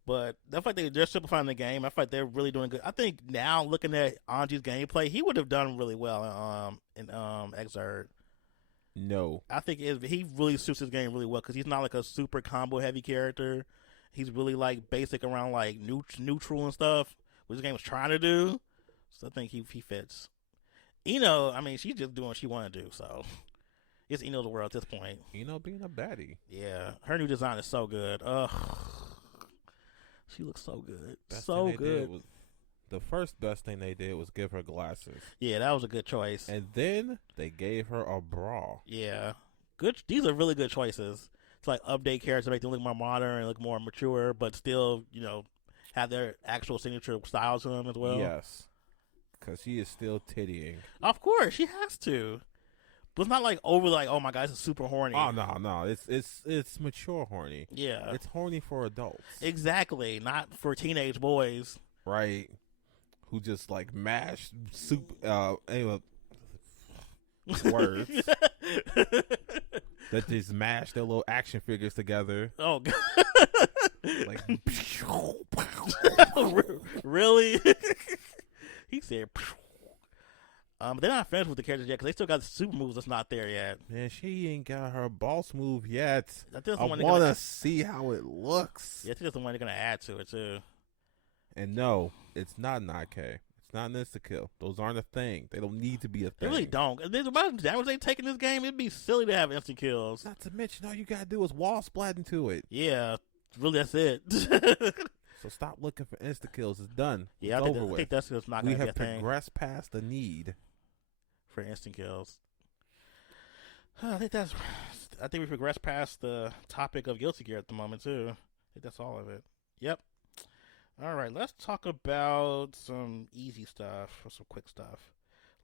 But I feel like they're simplifying the game. I feel like they're really doing good. I think now looking at Anji's gameplay, he would have done really well in Xrd. No. I think he really suits his game really well because he's not like a super combo heavy character. He's really like basic around like neutral and stuff, which the game was trying to do. So I think he fits. Ino, I mean, she's just doing what she want to do. So it's Ino the world at this point. Ino being a baddie. Yeah, her new design is so good. Ugh, she looks so good, Best so thing they did good. was, the first best thing they did was give her glasses. Yeah, that was a good choice. And then they gave her a bra. Yeah, good. These are really good choices. It's like update characters to make them look more modern and look more mature, but still, have their actual signature style to them as well. Yes, because she is still tittying. Of course, she has to. But it's not like over like, oh my god, this is super horny. Oh no, it's mature horny. Yeah, It's horny for adults. exactly, not for teenage boys. Right. Who just like mash soup anyway words. That just mash their little action figures together. Oh god. Like really? He said they're not finished with the characters yet because they still got the super moves that's not there yet. man, she ain't got her boss move yet. I want to see how it looks. Yeah, I think that's the one they're gonna add to it too. And no, it's not an IK. It's not an insta-kill. Those aren't a thing. They don't need to be a thing. They really don't. The amount of damage they take in this game, it'd be silly to have instant kills. Not to mention, all you gotta do is wall splat into it. Yeah, really, that's it. So stop looking for insta-kills. It's done. Yeah, it's I over with. think that's just not We going to be have a thing progressed past the need. for instant kills. I think we progressed past the topic of Guilty Gear at the moment too. I think that's all of it. Yep. All right, let's talk about some easy stuff or some quick stuff,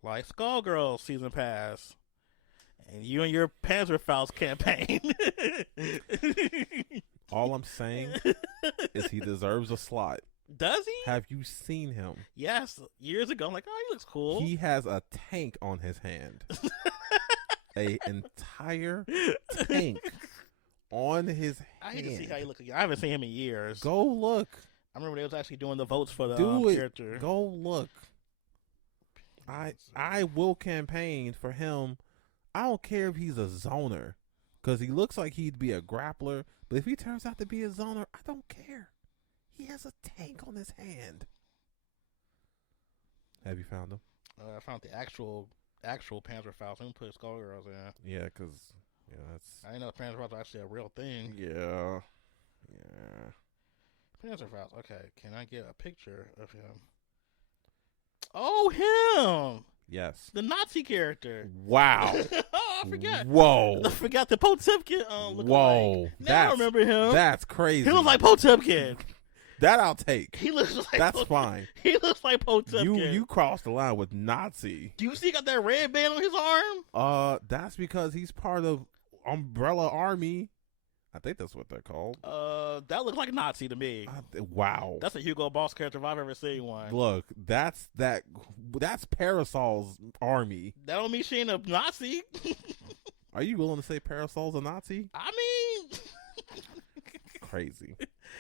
like Skullgirls Season Pass, and you and your Panzerfaust campaign. All I'm saying is he deserves a slot. Does he? Have you seen him? Yes, years ago. I'm like, oh, he looks cool. He has a tank on his hand. A entire tank on his I hand. hate to see how he looks again. I haven't seen him in years. Go look. I remember they was actually doing the votes for the Do it. character. Go look. I will campaign for him. I don't care if he's a zoner, because he looks like he'd be a grappler. But if he turns out to be a zoner, I don't care. He has a tank on his hand. Have you found him? I found the actual Panzerfaust. I'm gonna put Skullgirls in. Yeah, because that's. I didn't know Panzerfaust was actually a real thing. Yeah. Panzerfaust. Okay, can I get a picture of him? Oh, him! Yes. The Nazi character. Wow. Oh, I forgot. Whoa. I forgot the Potemkin. Whoa. Now I remember him. That's crazy. He looks like Potemkin. That I'll take. He looks like That's fine. He looks like Potemkin. You crossed the line with Nazi. Do you see he got that red band on his arm? That's because he's part of Umbrella Army. I think that's what they're called. That looks like Nazi to me. Wow. That's a Hugo Boss character if I've ever seen one. Look, that's Parasol's army. That don't mean she ain't a Nazi. Are you willing to say Parasol's a Nazi? I mean, Crazy.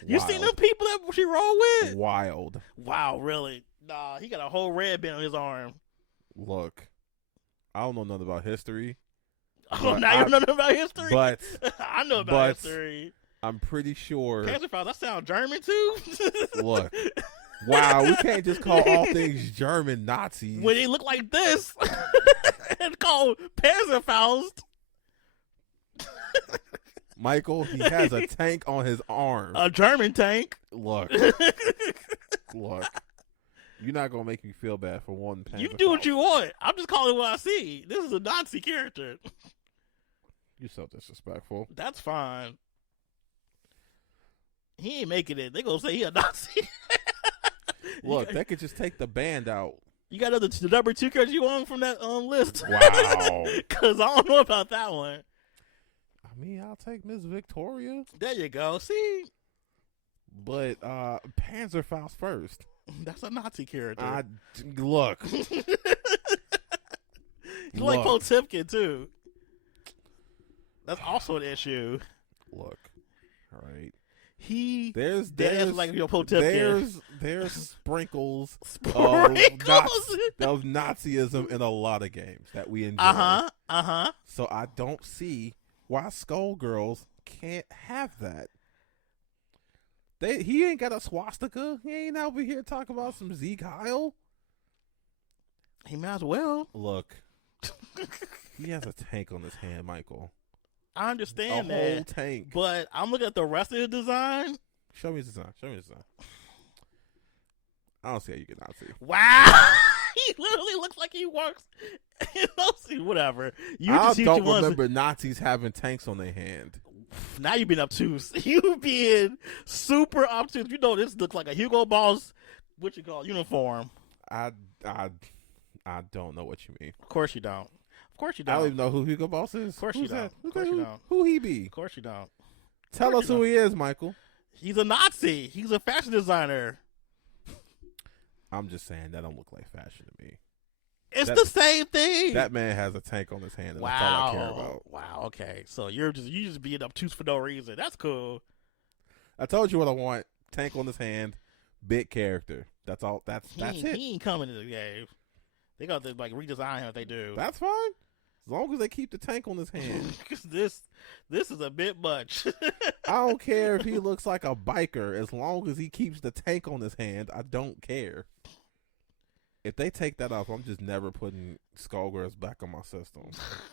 You seen them people that she roll with? Wild. Wow, really? Nah, he got a whole red band on his arm. Look, I don't know nothing about history. Oh, now you don't know nothing about history? But I know about history. I'm pretty sure. Panzerfaust, that sound German too? Look. Wow, we can't just call all things German Nazis. When they look like this and call Panzerfaust. Michael, he has a tank on his arm. A German tank. Look. Look. You're not going to make me feel bad for one Panzer You do what Faust. you want. I'm just calling what I see. This is a Nazi character. You're so disrespectful. That's fine. He ain't making it. They gonna say he a Nazi. Look, they could just take the band out. You got the number 2 character you want from that list? Wow. Because I don't know about that one. I mean, I'll take Miss Victoria. There you go. See? But Panzer Faust first. That's a Nazi character. Look. You like Potemkin, too. That's also an issue. Look. All right. There's like your Potemkin. There's sprinkles of Nazism in a lot of games that we enjoy. So I don't see why Skullgirls can't have that. He ain't got a swastika. He ain't over here talking about some Zeke Heil. He might as well. Look, he has a tank on his hand, Michael. I understand that. A whole tank. But I'm looking at the rest of the design. Show me his design. I don't see how you get Nazi. Wow. He literally looks like he works. Whatever. I don't remember Nazis having tanks on their hand. Now you've been obtuse. You being super obtuse. You know this looks like a Hugo Boss, uniform. I don't know what you mean. Of course you don't. I don't even know who Hugo Boss is. Of course you don't. Who he be? Of course you don't. Tell us who he is, Michael. He's a Nazi. He's a fashion designer. I'm just saying that don't look like fashion to me. It's the same thing. That man has a tank on his hand, and that's all I care about. Wow. Okay. So you just being obtuse for no reason. That's cool. I told you what I want. Tank on his hand, big character. That's all. That's it. He ain't coming to the game. They got to redesign him if they do. That's fine. As long as they keep the tank on his hand. Because this is a bit much. I don't care if he looks like a biker. As long as he keeps the tank on his hand, I don't care. If they take that off, I'm just never putting Skullgirls back on my system.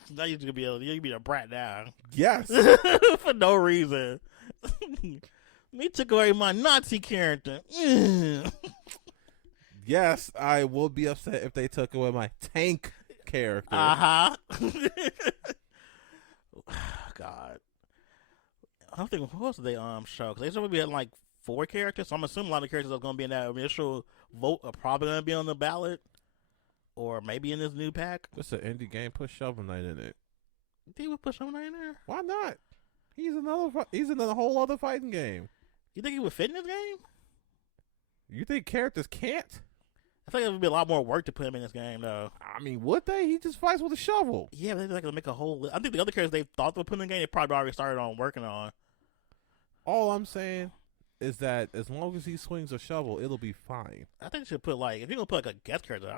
Now you're gonna be a brat now. Yes. For no reason. They took away my Nazi character. Yes, I will be upset if they took away my tank character. God. I don't think what else did they show? Because they supposed to be like 4 characters, so I'm assuming a lot of characters are going to be in that initial vote are probably going to be on the ballot, or maybe in this new pack. It's an indie game. Put Shovel Knight in it. They would put Shovel Knight in there. Why not? He's another whole other fighting game. You think he would fit in this game? You think characters can't? I think it would be a lot more work to put him in this game, though. I mean, would they? He just fights with a shovel. Yeah, but they're going to make a whole. I think the other characters they thought they would put in the game, they probably already started on working on. All I'm saying is that as long as he swings a shovel, it'll be fine. I think you should put if you're gonna put a guest character, I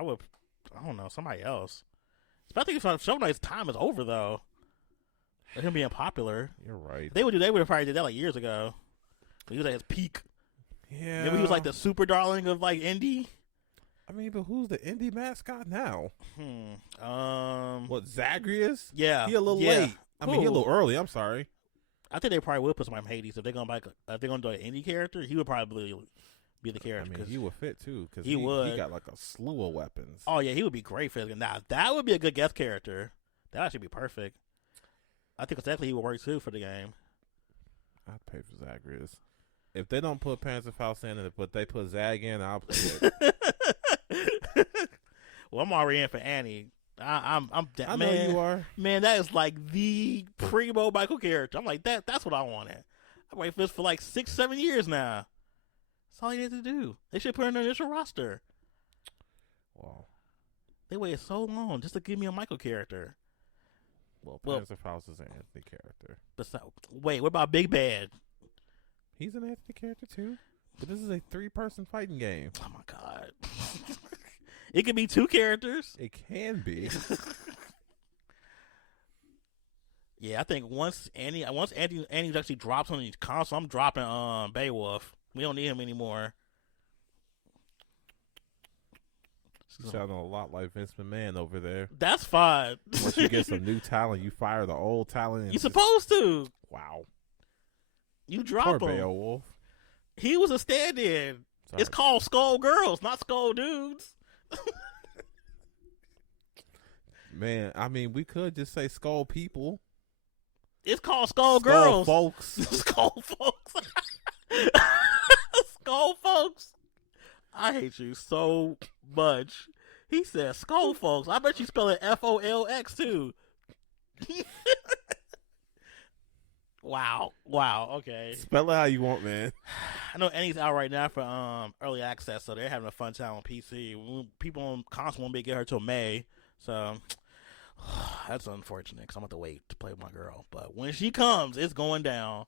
don't know, somebody else. But I think Shovel Knight's time is over though. They're him being popular. You're right. They would have probably did that years ago. He was at his peak. Yeah. Maybe he was the super darling of indie. I mean, but who's the indie mascot now? What, Zagreus? Yeah. He a little late. I mean, he a little early. I'm sorry. I think they probably would put somebody in Hades if they're gonna do an indie character. He would probably be the character. I mean, he would fit too because he would. He got a slew of weapons. Oh yeah, he would be great for this. Now that would be a good guest character. That actually be perfect. I think exactly he would work too for the game. I'd pay for Zagreus. If they don't put Panzer Faust in it, but they put Zag in, I'll play it. Well, I'm already in for Annie. I know you are. Man, that is the primo Michael character. I'm that's what I wanted. I waited for this for 6-7 years now. That's all you need to do. They should put her in the initial roster. Wow. They waited so long just to give me a Michael character. Well, Panzer Faust is an Anthony character. Wait, what about Big Bad? He's an Anthony character too. But this is a 3-person fighting game. Oh my god. It could be 2 characters. It can be. Yeah, I think once Andy actually drops on the console, I'm dropping Beowulf. We don't need him anymore. You sounding a lot like Vince McMahon over there. That's fine. Once you get some new talent, you fire the old talent. You're supposed to. Wow. You drop Poor him. Beowulf. He was a stand-in. Sorry. It's called Skullgirls, not Skull Dudes. Man, I mean, we could just say Skull People. It's called Skullgirls. Skull Folks. Skull Folks. Skull Folks. I hate you so much. He said Skull Folks. I bet you spell it Folx too. Wow. Okay. Spell it how you want, man. I know Annie's out right now for early access, so they're having a fun time on PC. People on console won't be able to get her till May, so that's unfortunate because I'm going to have to wait to play with my girl. But when she comes, it's going down.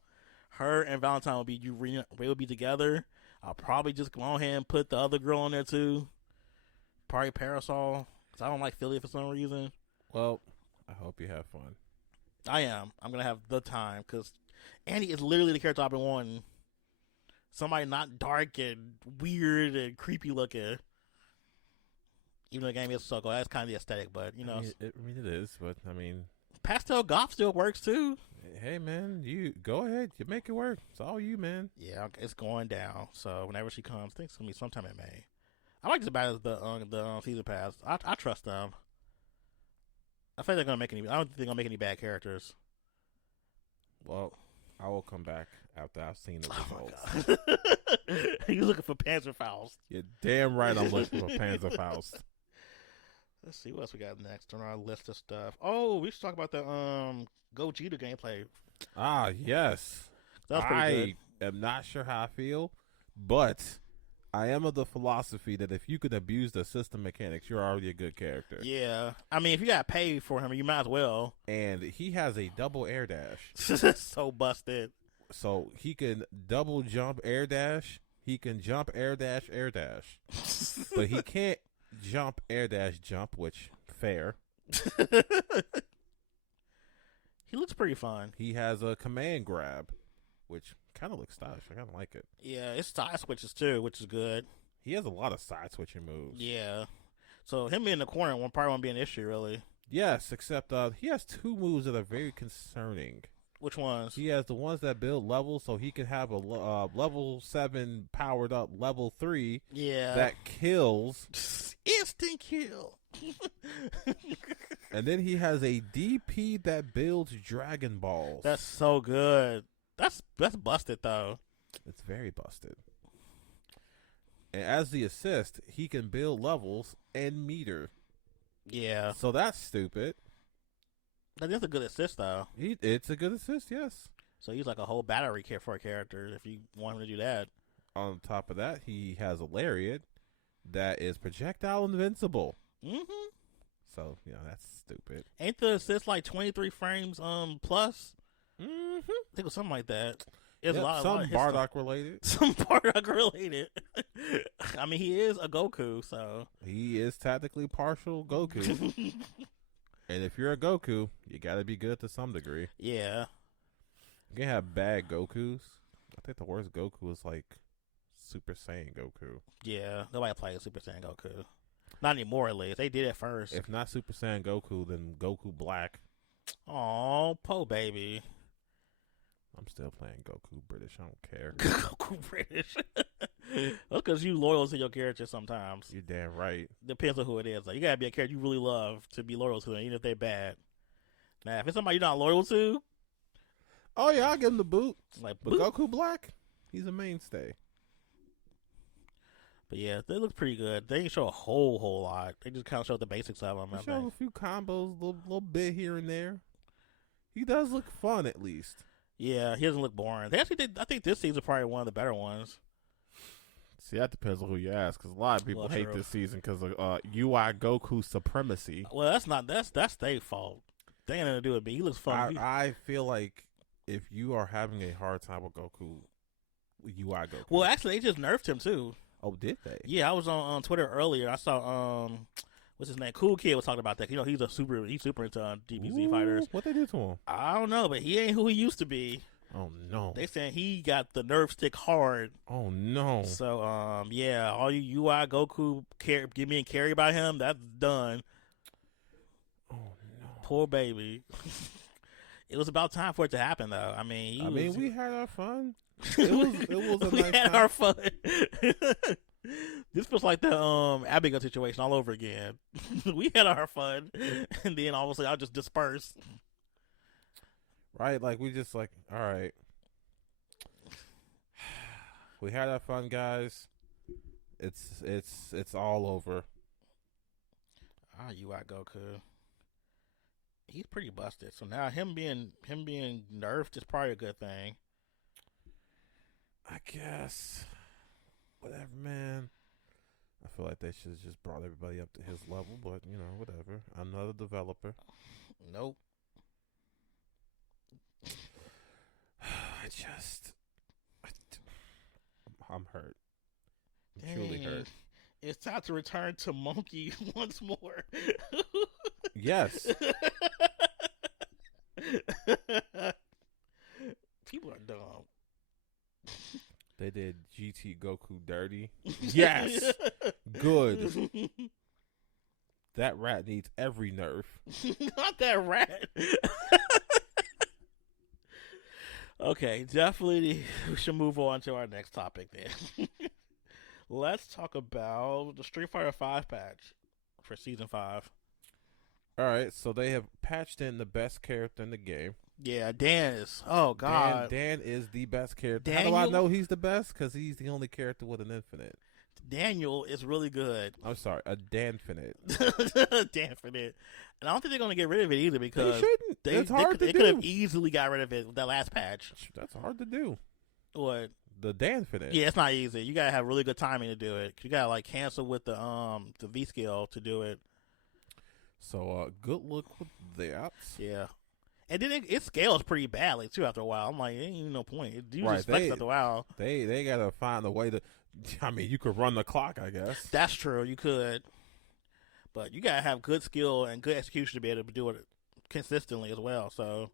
Her and Valentine will be together. I'll probably just go ahead and put the other girl on there too. Probably Parasol, because I don't like Philly for some reason. Well, I hope you have fun. I am. I'm going to have the time, because Annie is literally the character I've been wanting. Somebody not dark and weird and creepy looking. Even though the game is so cool. That's kind of the aesthetic, but, you know. I mean, it is, but, I mean. Pastel goth still works, too. Hey, man, you go ahead. You make it work. It's all you, man. Yeah, it's going down. So, whenever she comes, I think it's going to be sometime in May. I like this about the season pass. I trust them. I think they're going to make any. I don't think they're going to make any bad characters. Well, I will come back after I've seen the results. Oh my God. You looking for Panzerfaust? You're damn right. I'm looking for Panzerfaust. Let's see what else we got next on our list of stuff. Oh, we should talk about the Gogeta gameplay. Ah, yes. That was pretty good. I am not sure how I feel, but I am of the philosophy that if you can abuse the system mechanics, you're already a good character. Yeah. I mean, if you got paid for him, you might as well. And he has a double air dash. So busted. So he can double jump air dash. He can jump air dash, but he can't jump air dash jump, which fair. He looks pretty fun. He has a command grab, which kind of looks stylish. I kind of like it. Yeah, it's side switches too, which is good. He has a lot of side switching moves. Yeah. So him being in the corner probably won't be an issue, really. Yes, except he has two moves that are very concerning. Which ones? He has the ones that build levels, so he can have a level 7 powered up level 3 that kills. Instant kill. And then he has a DP that builds Dragon Balls. That's so good. That's busted, though. It's very busted. And as the assist, he can build levels and meter. Yeah. So that's stupid. That's a good assist, though. It's a good assist, yes. So he's like a whole battery kit for a character if you want him to do that. On top of that, he has a lariat that is projectile invincible. Mm-hmm. So, that's stupid. Ain't the assist like 23 frames plus? Mm-hmm. I think it was something like that. It's Some Bardock related. Some Bardock related. I mean, he is a Goku, so. He is tactically partial Goku. And if you're a Goku, you gotta be good to some degree. Yeah. You can have bad Gokus. I think the worst Goku is like Super Saiyan Goku. Yeah, nobody plays Super Saiyan Goku. Not anymore, at least. They did it first. If not Super Saiyan Goku, then Goku Black. Aw, po baby. I'm still playing Goku British. I don't care. Goku British. That's because you loyal to your character sometimes. You're damn right. Depends on who it is. Like, you gotta be a character you really love to be loyal to them, even if they're bad. Now, if it's somebody you're not loyal to, oh yeah, I'll give him the boot. Like, but Goku Black, he's a mainstay. But yeah, they look pretty good. They didn't show a whole lot. They just kind of showed the basics of them. They showed a few combos, little bit here and there. He does look fun, at least. Yeah, he doesn't look boring. They actually did. I think this season probably one of the better ones. See, that depends on who you ask, because a lot of people hate this season because of UI Goku supremacy. Well, that's their fault. They ain't nothing to do with me. He looks fun. I feel like if you are having a hard time with Goku, UI Goku. Well, actually, they just nerfed him too. Oh, did they? Yeah, I was on Twitter earlier. I saw what's his name? Cool Kid was talking about that. You know, he's super into DBZ fighters. What they do to him? I don't know, but he ain't who he used to be. Oh no! They saying he got the nerve stick hard. Oh no! So yeah, all you UI Goku give me and carry by him. That's done. Oh no! Poor baby. It was about time for it to happen, though. I mean, we had our fun. It was a we nice had time. our fun. This feels like the Abigail situation all over again. We had our fun, and then obviously I'll just disperse. Right, like we just like, all right. We had our fun, guys. It's all over. Ah, UI Goku. He's pretty busted. So now him being nerfed is probably a good thing. I guess. Whatever, man. I feel like they should have just brought everybody up to his level, but whatever. I'm not a developer. Nope. I'm hurt. I'm Dang. truly hurt. It's time to return to Monkey once more. Yes. People are dumb. They did GT Goku dirty. Yes. Good. That rat needs every nerf. Not that rat. Okay, definitely we should move on to our next topic then. Let's talk about the Street Fighter V patch for Season 5. All right, so they have patched in the best character in the game. Yeah, Dan is. Oh, God. Dan is the best character. How do I know he's the best? Because he's the only character with an infinite. Daniel is really good. I'm sorry, a Danfinite. Danfinite. And I don't think they're going to get rid of it either because they shouldn't. It's hard to do. They could have easily got rid of it with that last patch. That's hard to do. What? The Danfinite. Yeah, it's not easy. You gotta have really good timing to do it. You gotta like cancel with the V skill to do it. So good luck with that. Yeah. And then it scales pretty badly too after a while. I'm like, ain't even no point. It usually flex after a while. They gotta find a way to. I mean, you could run the clock, I guess. That's true. You could, but you gotta have good skill and good execution to be able to do it consistently as well. So,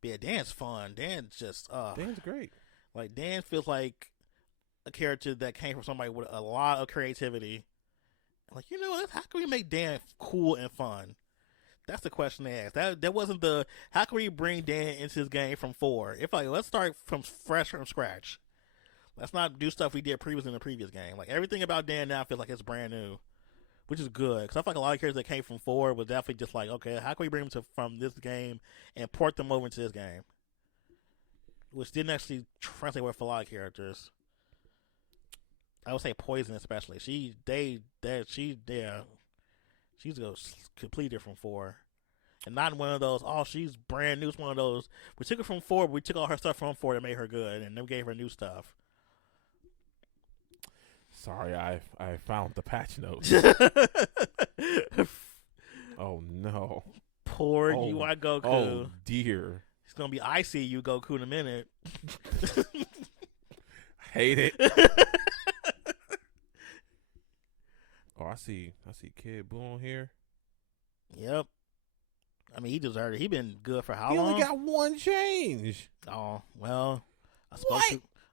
but yeah, Dan's fun. Dan's just Dan's great. Like Dan feels like a character that came from somebody with a lot of creativity. Like, how can we make Dan cool and fun? That's the question they asked. That wasn't the how can we bring Dan into this game from 4? If like let's start from scratch. Let's not do stuff we did previously in the previous game. Like everything about Dan now feels like it's brand new, which is good. Because I feel like a lot of characters that came from 4 was definitely just like, okay, how can we bring them from this game and port them over into this game? Which didn't actually translate well for a lot of characters. I would say Poison especially. She's a completely different 4. And not one of those, she's brand new. It's one of those, we took her from 4, but we took all her stuff from 4 that made her good, and then gave her new stuff. Sorry, I found the patch notes. Oh, no. Poor UI Goku. Oh, dear. It's going to be ICU Goku in a minute. Hate it. Oh, I see Kid Buu on here. Yep. I mean, he deserved it. He been good for how long? He only got one change. Oh, well, I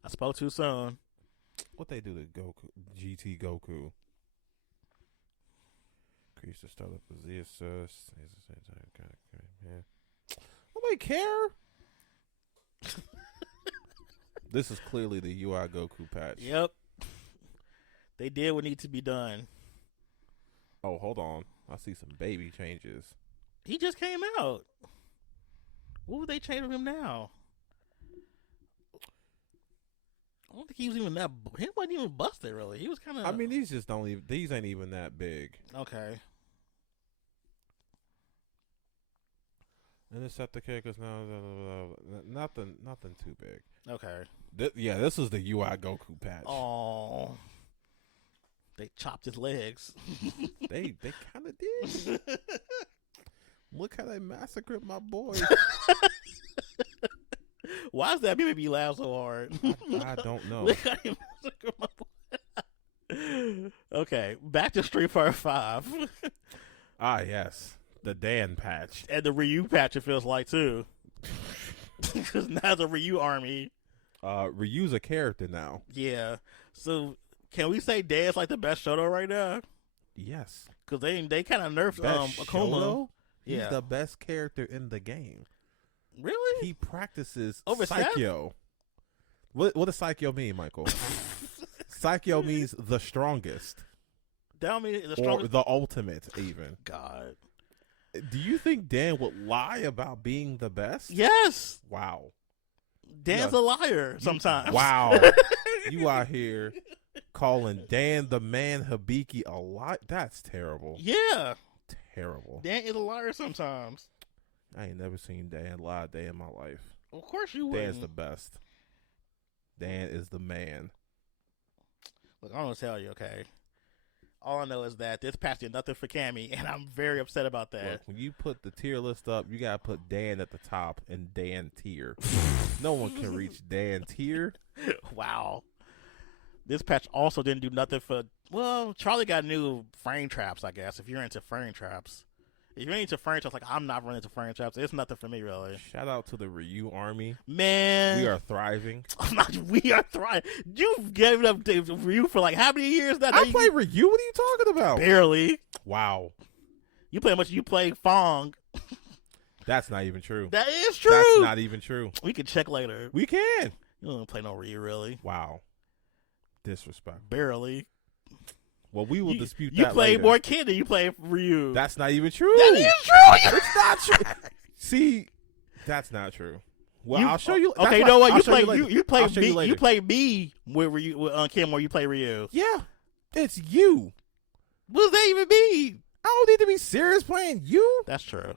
spoke too soon. What they do to Goku, GT Goku? Increase the startup of the assist. Nobody care. This is clearly the UI Goku patch. Yep. They did what needs to be done. Oh, hold on. I see some baby changes. He just came out. What would they change with him now? I don't think he was even that. He wasn't even busted, really. He was kind of. I mean, these ain't even that big. Okay. Intercept the characters now. Nothing too big. Okay. This is the UI Goku patch. Oh. They chopped his legs. They kind of did. Look how they massacred my boy. Why is that making me laugh so hard? I don't know. Look how they massacred my boy. Okay, back to Street Fighter 5. Ah, yes. The Dan patch. And the Ryu patch, it feels like, too. Because now it's a Ryu army. Ryu's a character now. Yeah. So, can we say Dan's like the best Shoto right now? Yes. Because they kind of nerfed Akuma. Shoto? He's Yeah. the best character in the game. Really? He practices Over Psycho. What does Psycho mean, Michael? Psycho means the strongest. That don't mean the strongest. Or the ultimate, even. God. Do you think Dan would lie about being the best? Yes. Wow. Dan's a liar sometimes. Wow. You out here calling Dan the Man Hibiki a lie? That's terrible. Yeah. Terrible. Dan is a liar sometimes. I ain't never seen Dan lie a day in my life. Of course you would. Dan's the best. Dan is the man. Look, I'm going to tell you, okay? All I know is that this patch did nothing for Cammy, and I'm very upset about that. Look, when you put the tier list up, you got to put Dan at the top and Dan tier. No one can reach Dan tier. Wow. This patch also didn't do nothing for... Well, Charlie got new frame traps, I guess, if you're into frame traps. If you're into frame traps, like I'm not running into frame traps, it's nothing for me, really. Shout out to the Ryu army. Man. We are thriving. We are thriving. You've given up to Ryu for like how many years now? I play Ryu? What are you talking about? Barely. Wow. You play Fong. That's not even true. That is true. That's not even true. We can check later. We can. You don't play no Ryu, really. Wow. Disrespect. Barely. Well, we will dispute that You play later. more Kid than you play Ryu. That's not even true. That is true. It's not true. See, that's not true. Well, I'll show you. Okay, you know what? You play me. You play me with Ryu, with Kim, where you play Ryu. Yeah, it's you. What does that even mean? I don't need to be serious playing you. That's true.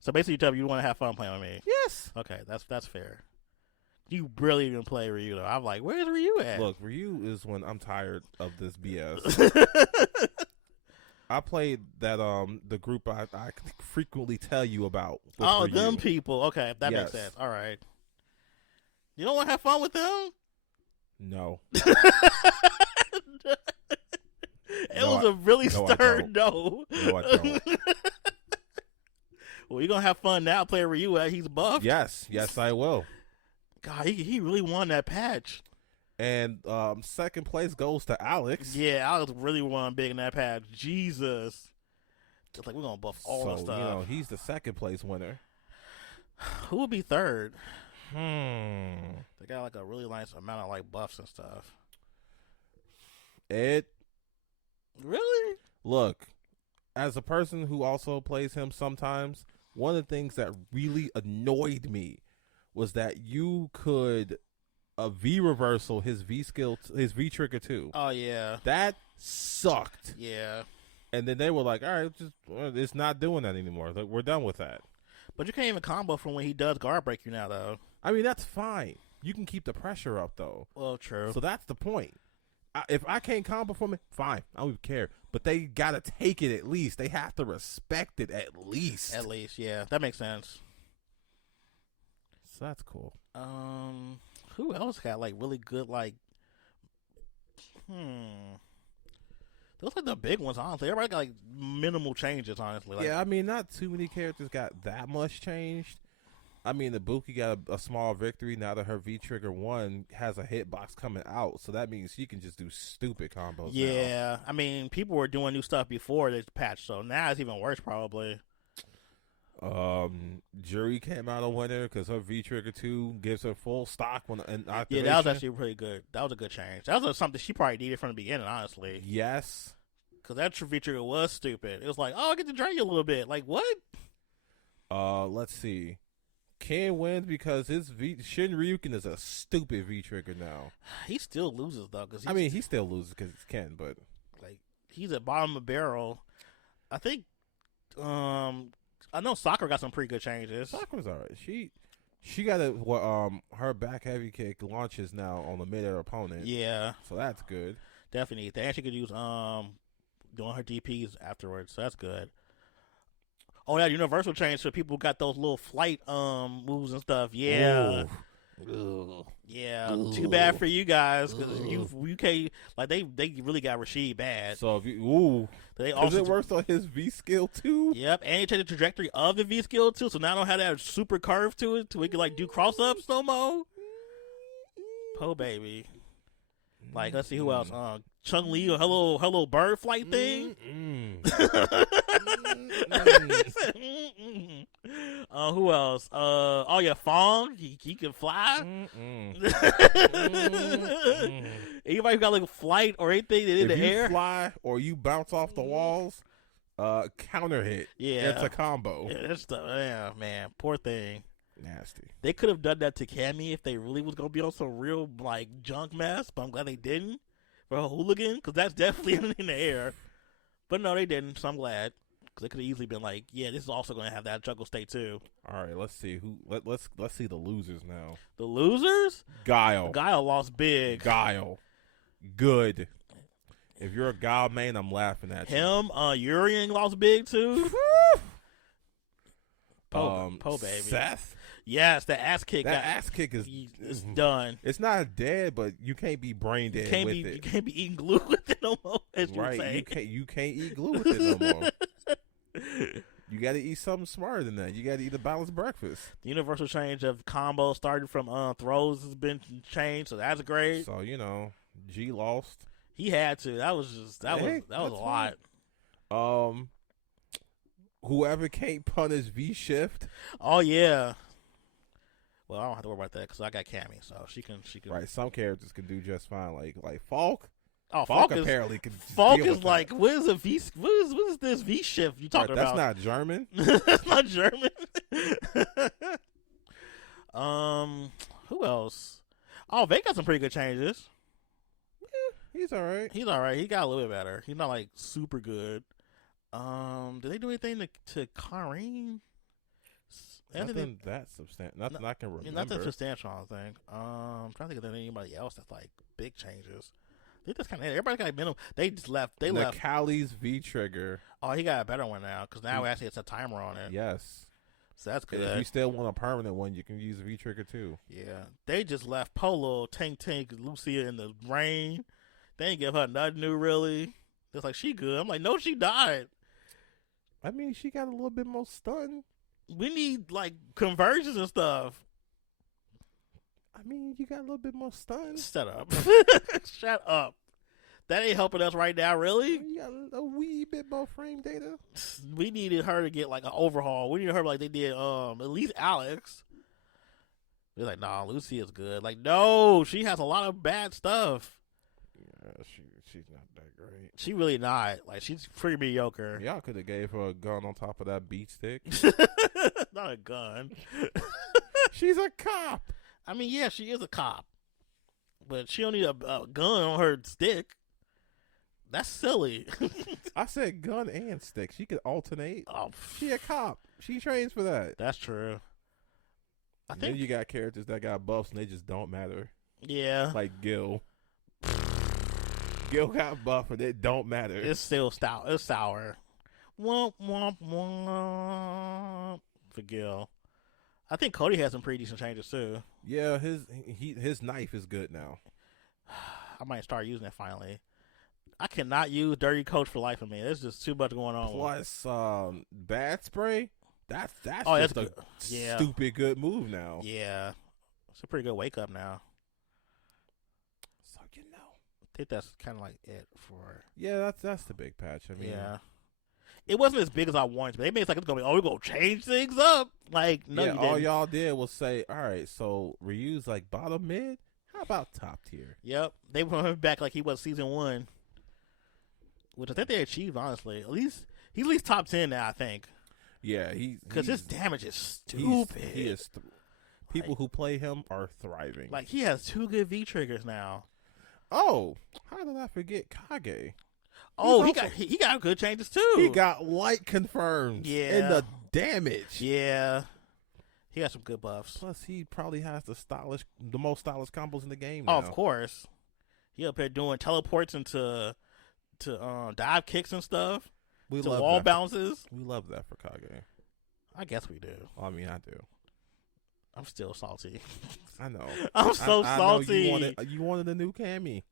So basically, you tell me you want to have fun playing with me. Yes. Okay, that's fair. You barely even play Ryu though. I'm like, where's Ryu at? Look, Ryu is when I'm tired of this BS. I played that the group I frequently tell you about. Oh, Ryu. them people. Okay, that makes sense. All right. You don't want to have fun with them? No. It was a really stern no. No, I don't. Well, you're gonna have fun now playing Ryu. He's buffed. Yes, I will. God, he really won that patch. And second place goes to Alex. Yeah, Alex really won big in that patch. Jesus. It's like we're going to buff all the stuff. You know, he's the second place winner. Who would be third? They got like a really nice amount of like buffs and stuff. Ed. Really? Look, as a person who also plays him sometimes, one of the things that really annoyed me was that you could V reversal his V skill, his V trigger too. Oh yeah, that sucked. Yeah, and then they were like, "All right, it's not doing that anymore. Like, we're done with that." But you can't even combo from when he does guard break you now, though. I mean, that's fine. You can keep the pressure up though. Well, true. So that's the point. If I can't combo from it, fine. I don't even care. But they gotta take it at least. They have to respect it at least. At least, yeah, that makes sense. So that's cool. Who else got like really good like? Those are the big ones, honestly. Everybody got like minimal changes, honestly. Like, yeah, I mean, not too many characters got that much changed. I mean, the Ibuki got a small victory now that her V Trigger 1 has a hitbox coming out, so that means she can just do stupid combos. Yeah, now. I mean, people were doing new stuff before this patch, so now it's even worse, probably. Jury came out a winner because her V Trigger 2 gives her full stock when activation. Yeah, that was actually pretty good. That was a good change. That was something she probably needed from the beginning, honestly. Yes, because that V Trigger was stupid. It was like, oh, I get to drain you a little bit. Like what? Let's see. Ken wins because his Shin Ryuken is a stupid V Trigger now. He still loses though. I mean, he still loses because it's Ken, but like he's at bottom of the barrel. I think. I know Sakura got some pretty good changes. Sakura's alright. She got her back heavy kick launches now on the mid-air opponent. Yeah, so that's good. Definitely. And she could use doing her DPs afterwards, so that's good. Oh yeah, universal change so people got those little flight moves and stuff. Yeah. Ooh. Yeah, Ooh. Too bad for you guys because you can't like they really got Rashid bad. So if you they also it works on his V skill too. Yep, and he changed the trajectory of the V skill too, so now I don't have that super curve to it, so we can like do cross ups no more. Po baby, like let's see who else. Chung Li, hello bird flight thing. Who else? Oh yeah, Fong. He can fly. Anybody who got like a flight or anything in the air, if you fly or you bounce off the walls, counter hit. Yeah, it's a combo. Yeah, that's yeah, man, poor thing. Nasty. They could have done that to Cammy if they really was gonna be on some real like junk mess, but I'm glad they didn't for a hooligan because that's definitely in the air. But no, they didn't, so I'm glad because they could have easily been like, yeah, this is also gonna have that juggle state too. All right, let's see who. Let's see the losers now. The losers? Guile. Guile lost big. Guile. Good. If you're a Guile main, I'm laughing at him. Urian lost big too. Po baby. Seth. Yes, the ass kick. That ass kick is done. It's not dead, but you can't be brain dead with it. You can't be eating glue with it no more. As right, you say. you can't eat glue with it no more. You got to eat something smarter than that. You got to eat a balanced breakfast. The universal change of combos started from throws has been changed, so that's great. So G lost. He had to. That was a lot. Whoever can't punish V shift. Oh yeah. Well, I don't have to worry about that because I got Cammy, so she can. Right, some characters can do just fine. Like Falk. Oh, Falk apparently can. Falk is like, what is a V? What is this V shift you talking about? That's not German. That's not German. Who else? Oh, they got some pretty good changes. Yeah, he's all right. He's all right. He got a little bit better. He's not like super good. Did they do anything to Karine? Nothing that substantial. Nothing I can remember. Nothing substantial, I don't think. I'm trying to think of anybody else that's like big changes. They just kind of everybody got minimum. They just left. They left. Callie's V trigger. Oh, he got a better one now because now actually it's a timer on it. Yes, so that's good. If you still want a permanent one, you can use V trigger too. Yeah, they just left Polo, Tank, Lucia in the rain. They ain't give her nothing new really. It's like she good. I'm like, no, she died. I mean, she got a little bit more stun. We need like conversions and stuff. I mean, you got a little bit more stun. Shut up. Shut up. That ain't helping us right now, really. You got a wee bit more frame data. We needed her to get like an overhaul. We needed her like they did at least Alex. They're like, nah, Lucy is good. Like, no, she has a lot of bad stuff. Yeah, she's not that great. She really not. Like, she's pretty mediocre. Y'all could have gave her a gun on top of that beat stick. Not a gun. She's a cop. I mean, yeah, she is a cop. But she don't need a gun on her stick. That's silly. I said gun and stick. She could alternate. Oh, she a cop. She trains for that. That's true. I think then you got characters that got buffs and they just don't matter. Yeah. Like Gil. Gil got buff and it don't matter. It's still stout. It's sour. Womp, womp, womp. For Gil. I think Cody has some pretty decent changes too. Yeah, his knife is good now. I might start using it finally. I cannot use Dirty Coach for life of me. There's just too much going on. Plus, bad spray. That's just a stupid good move now. Yeah, it's a pretty good wake up now. So I think that's kind of like it for. Yeah, that's the big patch. I mean, yeah, it wasn't as big as I wanted, but they made it like it's gonna be. Oh, we're gonna change things up. Like, no, yeah, you didn't. all y'all did was say, all right, so Ryu's like bottom mid. How about top tier? Yep, they put him back like he was season 1. Which I think they achieved, honestly. He's at least top 10 now, I think. Yeah, because his damage is stupid. He is. People who play him are thriving. Like, he has 2 good V triggers now. Oh, how did I forget Kage? Oh, he got good changes too. He got light confirmed. Yeah, and the damage. Yeah, he got some good buffs. Plus, he probably has the most stylish combos in the game. Oh, now. of course. He up here doing teleports into dive kicks and stuff. We to love wall that. bounces. We love that for Kage. I guess we do. I mean, I do. I'm still salty. I know. I'm so salty. Know you wanted a new Cammy.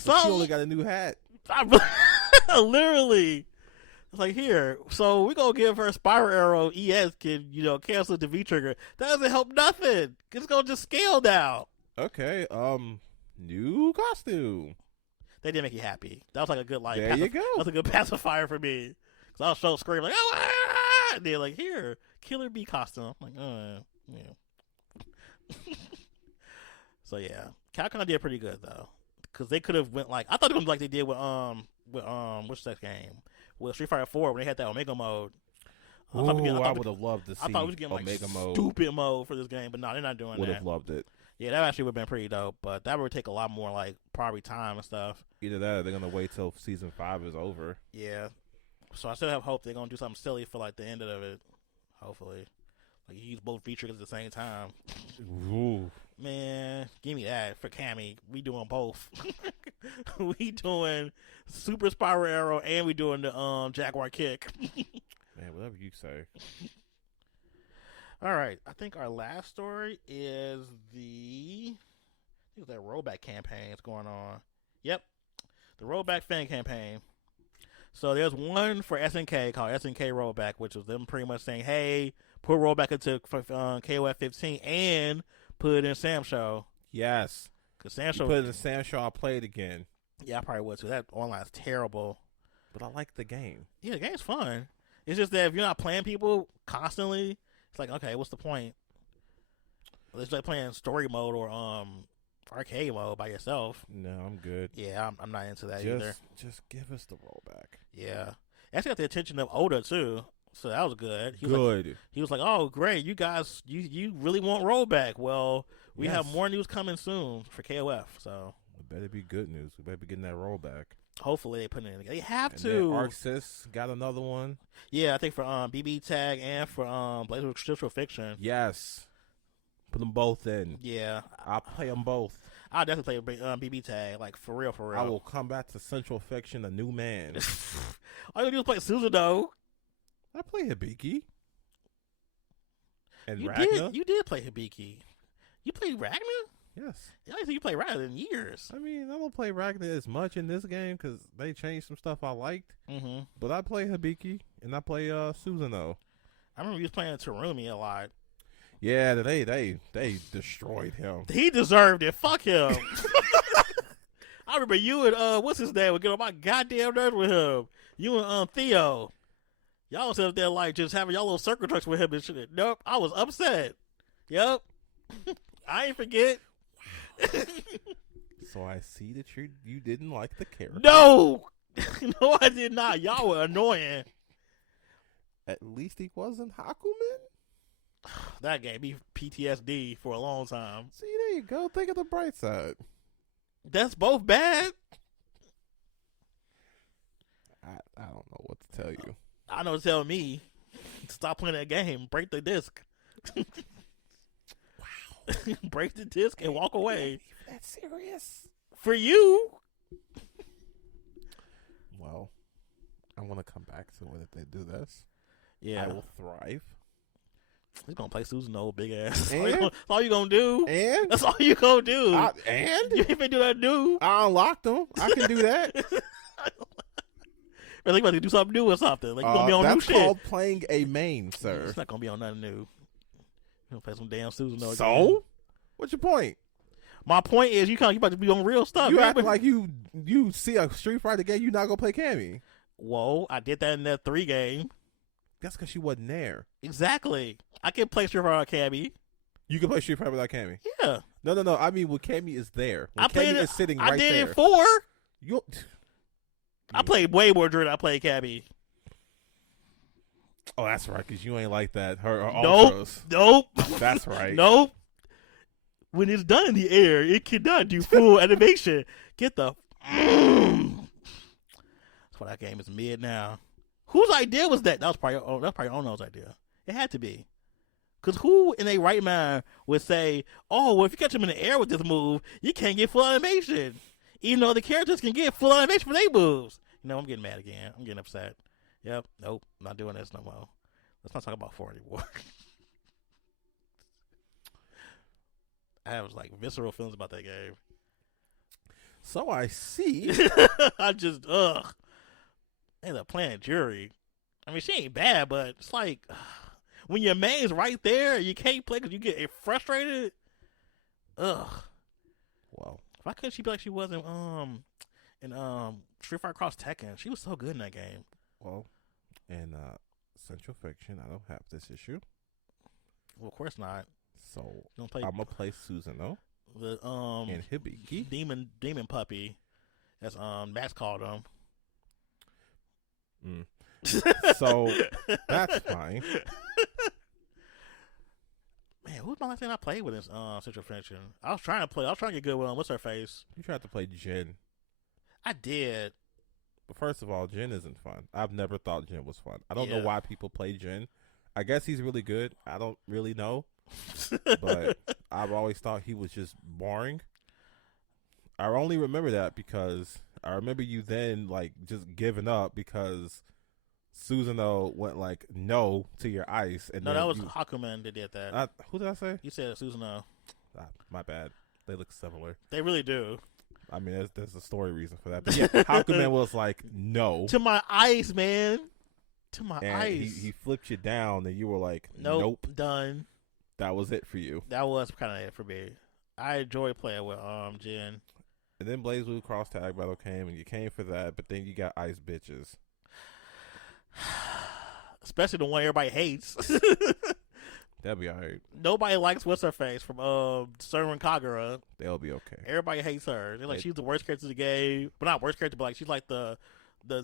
She only got a new hat. Literally. It's like, here, so we're going to give her Spiral Arrow ES can, cancel the V trigger. That doesn't help nothing. It's going to just scale down. Okay, new costume. They didn't make you happy. That was like a good There you go. That was a good pacifier for me. Cause I was so screaming like, oh, ah! And they're like, here, Killer Bee costume. I'm like, yeah. So yeah, Capcom did pretty good though, cause they could have went like I thought it was like they did with what's that game? With Street Fighter 4 when they had that Omega mode. I would have loved to see. I thought we was getting Omega like mode. stupid mode for this game, but no, they're not doing that. Would have loved it. Yeah, that actually would have been pretty dope, but that would take a lot more like probably time and stuff. Either that, or they're gonna wait till season 5 is over. Yeah, so I still have hope they're gonna do something silly for like the end of it. Hopefully, like you use both features at the same time. Ooh. Man, give me that for Cammy. We doing both. We doing Super Spiral Arrow and we doing the Jaguar Kick. Man, whatever you say. All right, I think our last story is that Rollback campaign that's going on. Yep, the Rollback fan campaign. So there's one for SNK called SNK Rollback, which was them pretty much saying, hey, put Rollback into KOF 15 and put it in SamSho. Yes. Because SamSho. You put it in SamSho, I'll play it again. Yeah, I probably would too. That online is terrible. But I like the game. Yeah, the game's fun. It's just that if you're not playing people constantly, it's like, okay, what's the point? It's like playing story mode or arcade mode by yourself. No, I'm good. Yeah, I'm not into that either. Just give us the Rollback. Yeah. Actually got the attention of Oda too. So that was good. He was like, oh, great. You guys, you really want Rollback. Well, we have more news coming soon for KOF. So it better be good news. We better be getting that Rollback. Hopefully they put it in. They have and to. Arc Sys got another one. Yeah, I think for BB Tag and for Blaze of Truthful Fiction. Yes. Put them both in. Yeah. I'll play them both. I'll definitely play BB Tag, like for real. I will come back to Central Fiction a new man. All you do is play Susanoo. I play Hibiki. And You Ragnar. did play Hibiki. You played Ragnar? Yes. I don't think you played Ragnar in years. I mean, I don't play Ragnar as much in this game because they changed some stuff I liked. Mm-hmm. But I play Hibiki and I play Susanoo. I remember you was playing Terumi a lot. Yeah, they destroyed him. He deserved it. Fuck him. I remember you and what's his name would get on my goddamn nerves with him. You and Theo. Y'all was up there like just having y'all little circle trucks with him and shit. Nope, I was upset. Yep. I ain't forget. So I see that you didn't like the character. No, no, I did not. Y'all were annoying. At least he wasn't Hakumen. That gave me PTSD for a long time. See, there you go. Think of the bright side. That's both bad. I don't know what to tell you. I know. Tell me, stop playing that game. Break the disc. Wow. Break the disc and walk away. That's serious. For you. Well, I want to come back to it if they do this. Yeah. I will thrive. He's gonna play Susanoo, big ass. And? That's all you gonna do. And? That's all you gonna do. And? You ain't been do that new. I unlocked them. I can do that. Or like about to do something new or something. Like you gonna be on new shit. That's called playing a main, sir. It's not gonna be on nothing new. You gonna play some damn Susanoo. So? Again. What's your point? My point is you about to be on real stuff. You acting like you see a Street Fighter game, you not gonna play Cammy. Whoa, I did that in that 3 game. That's because she wasn't there. Exactly. I can play Street Fighter Cammy. You can play Street Fighter without Cammy. Yeah. No. I mean, when Cammy is there, when Cammy is sitting right there. I did it 4. I played way more during I played Cammy. Oh, that's right, because you ain't like that. Her nope. Ultras. Nope. That's right. Nope. When it's done in the air, it cannot do full animation. Get the. That's why that game is mid now. Whose idea was that? That was probably Ono's idea. It had to be. Because who in a right mind would say, oh, well, if you catch them in the air with this move, you can't get full animation. Even though the characters can get full animation for their moves. You know, I'm getting mad again. I'm getting upset. Yep. Nope. Not doing this no more. Let's not talk about 4 anymore. I have like visceral feelings about that game. So I see. I just, end up playing Jury. I mean, she ain't bad, but it's like when your main's right there, you can't play because you get frustrated. Ugh. Wow. Why couldn't she be like she was in Street Fighter Cross Tekken? She was so good in that game. Well, And Central Fiction, I don't have this issue. Well, of course not. So Don't play I'm gonna play Susanoo the and Hibiki. demon puppy, as Max called him. So that's fine. Man, who's my last thing I played with this Central Fiction? I was trying to get good with what's her face. You tried to play Jin. I did. But first of all, Jin isn't fun. I've never thought Jin was fun. I don't know Yeah. why people play Jin. I guess he's really good. I don't really know. But I've always thought he was just boring. I only remember that because I remember you then like just giving up because Susanoo went like no to your ice. And No, then that was Hakumen that did that. who did I say? You said Susanoo. My bad. They look similar. They really do. I mean, there's a story reason for that. But yeah, Hakumen was like no. To my ice, man. To my And ice. he flipped you down, and you were like, Nope. Done. That was it for you. That was kind of it for me. I enjoy playing with Jin. And then Blaze Blue Cross Tag Battle came, and you came for that, but then you got Ice Bitches. Especially the one everybody hates. That'll be alright. Nobody likes what's her face from Serin Kagura. They'll be okay. Everybody hates her. They're like she's the worst character in the game, but not worst character, but like she's like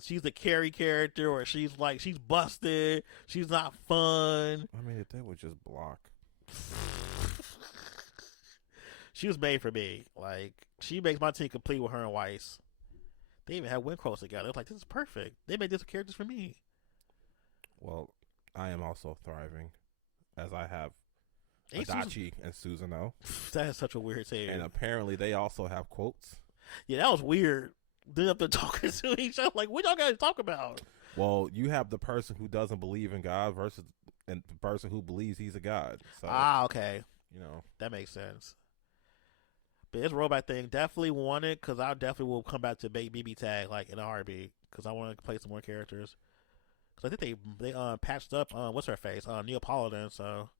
she's the carry character, or she's busted. She's not fun. I mean, if they would just block. She was made for me. Like she makes my team complete with her and Weiss. They even had win quotes together. It's like this is perfect. They made this characters for me. Well, I am also thriving, as I have Ain't Adachi and Susanoo. That is such a weird thing. And apparently they also have quotes. Yeah, that was weird. They're up there talking to each other. Like, what y'all guys talk about? Well, you have the person who doesn't believe in God versus and the person who believes he's a god. So, Okay. you know. That makes sense. But this Rollback thing definitely want it, because I definitely will come back to BB Tag like in a heartbeat, because I want to play some more characters. Because I think they patched up what's her face Neapolitan, so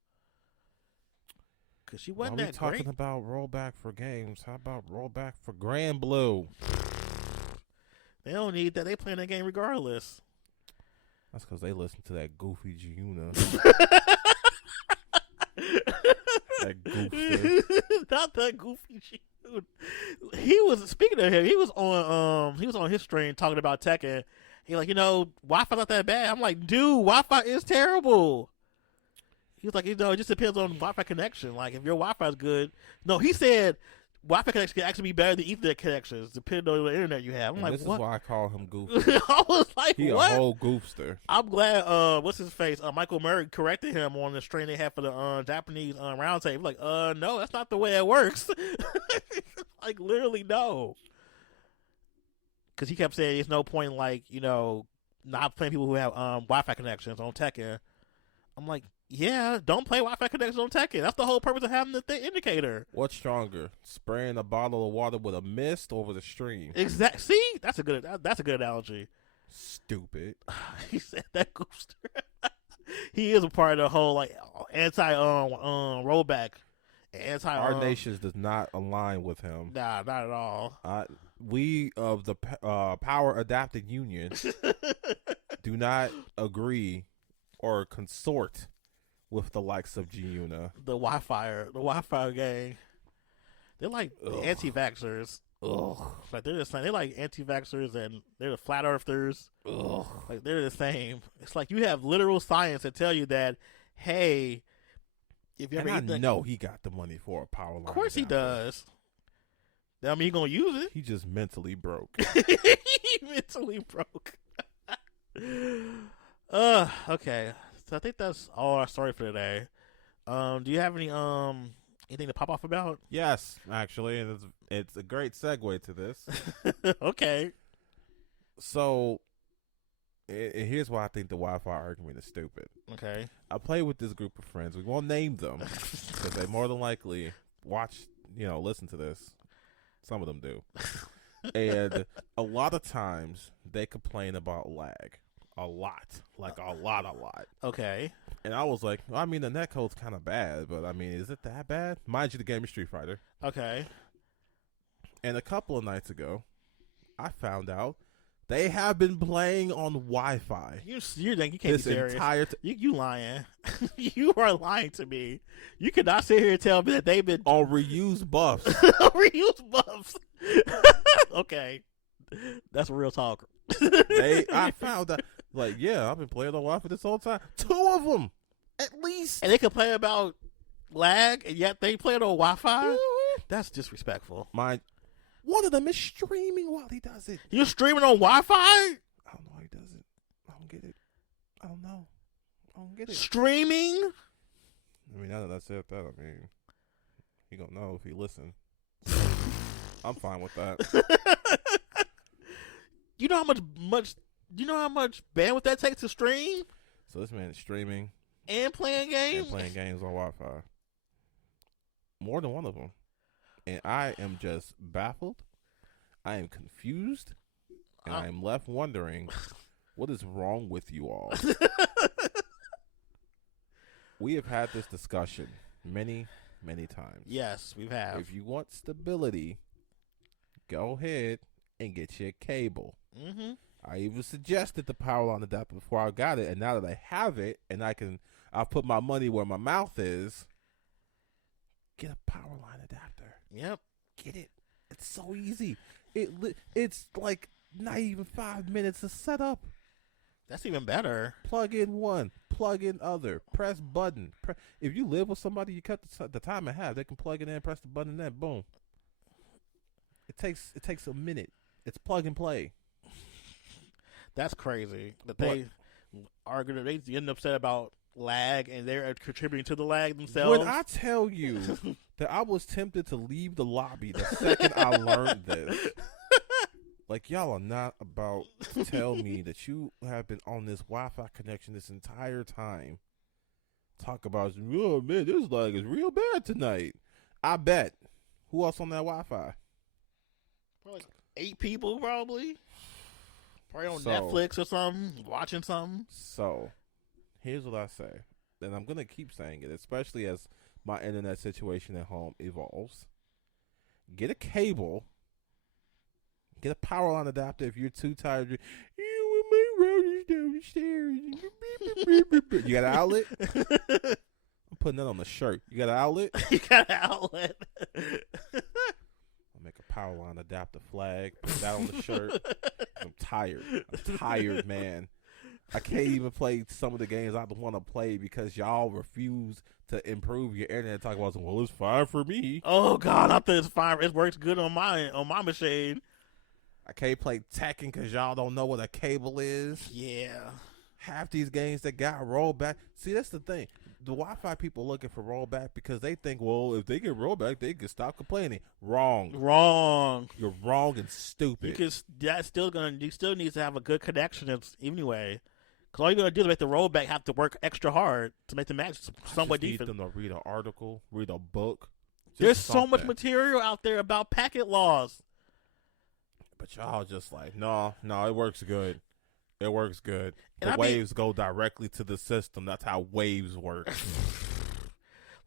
because she wasn't While we that talking great. about rollback for games, how about rollback for Grand Blue? They don't need that. They playing that game regardless. That's because they listen to that goofy Giuna. That goofster. Not that goofy dude. He was speaking of him. He was on his stream talking about Tekken. He like, Wi-Fi not that bad. I'm like, dude, Wi-Fi is terrible. He was like, it just depends on Wi-Fi connection. Like, if your Wi-Fi is good. No, he said Wi-Fi connection can actually be better than Ethernet connections, depending on the internet you have. I'm like, this what? is why I call him goofy. I was like, He what? a whole goofster. I'm glad, what's his face? Michael Murray corrected him on the stream they had for the Japanese roundtable. Like, no, that's not the way it works. Like, literally, no. Because he kept saying there's no point in, like, not playing people who have Wi-Fi connections on Tekken. I'm like, yeah, don't play Wi-Fi connections on Tekken. That's the whole purpose of having the indicator. What's stronger, spraying a bottle of water with a mist over the stream? Exactly. See, that's a good analogy. Stupid. He said that goofster. He is a part of the whole like anti rollback. Our nations does not align with him. Nah, not at all. We of the Power Adapted Union do not agree or consort with the likes of Giuna. The Wi-Fi gang. They're like the anti-vaxxers. Ugh. Like they're the same. They're like anti-vaxxers and they're the flat earthers. Ugh. Like they're the same. It's like you have literal science that tell you that, hey, if you ever and I know he got the money for a power line. Of course he does. I mean, he gonna use it. He just mentally broke. He mentally broke. Okay. So I think that's all our story for today. Do you have anything to pop off about? Yes, actually, and it's a great segue to this. Okay. So, here's why I think the Wi-Fi argument is stupid. Okay. I play with this group of friends. We won't name them because they more than likely listen to this. Some of them do. And a lot of times they complain about lag. A lot. Like a lot. Okay. And I was like, well, I mean, the netcode's kind of bad, but I mean, is it that bad? Mind you, the game is Street Fighter. Okay. And a couple of nights ago, I found out They have been playing on Wi-Fi. You can't be This serious. entire You lying. You are lying to me. You cannot sit here and tell me that they've been on reused buffs. reused buffs. Okay, that's real talk. I found that, like, yeah, I've been playing on Wi-Fi this whole time. 2 of them, at least. And they complain about lag, and yet they play it on Wi-Fi. That's disrespectful. One of them is streaming while he does it. You're streaming on Wi-Fi? I don't know how he does it. I don't get it. I don't know. I don't get it. Streaming? I mean, now that I said that, I mean, he gonna know if he listen. I'm fine with that. You know how much bandwidth that takes to stream So this man is streaming and playing games? and playing games on Wi-Fi. More than one of them. And I am just baffled. I am confused. And I am left wondering, what is wrong with you all? We have had this discussion many, many times. Yes, we have. If you want stability, go ahead and get your cable. Mm-hmm. I even suggested the power line adapter before I got it, and now that I have it, and I'll put my money where my mouth is. Get a power line adapter. Yep. Get it. It's so easy. It's like not even 5 minutes to set up. That's even better. Plug in one, plug in other, press button. If you live with somebody, you cut the time in half. They can plug it in, press the button, and then boom. It takes a minute. It's plug and play. That's crazy. That they get upset about lag, and they're contributing to the lag themselves. When I tell you that I was tempted to leave the lobby the second I learned this, like, y'all are not about to tell me that you have been on this Wi-Fi connection this entire time. Talk about, oh man, this lag is real bad tonight. I bet. Who else on that Wi-Fi? Probably like 8 people, probably on Netflix or something, watching something. So, here's what I say, and I'm gonna keep saying it, especially as my internet situation at home evolves. Get a cable. Get a power line adapter if you're too tired. You with my routers downstairs. You got an outlet? I'm putting that on the shirt. You got an outlet? You got an outlet. I'll make a power line adapter flag. Put that on the shirt. I'm tired. I'm tired, man. I can't even play some of the games I want to play because y'all refuse to improve your internet. Talk about, well, it's fine for me. Oh God, I think it's fine. It works good on my machine. I can't play Tekken because y'all don't know what a cable is. Yeah. Half these games that got rollback. See, that's the thing. The Wi-Fi people looking for rollback because they think, well, if they get rollback, they can stop complaining. Wrong. You're wrong and stupid. You still need to have a good connection anyway. Because all you're gonna do is make the rollback have to work extra hard to make the match somewhat decent. Need them to read an article, read a book. There's so much material out there about packet laws. But y'all just like, no, it works good. It works good. And the waves go directly to the system. That's how waves work.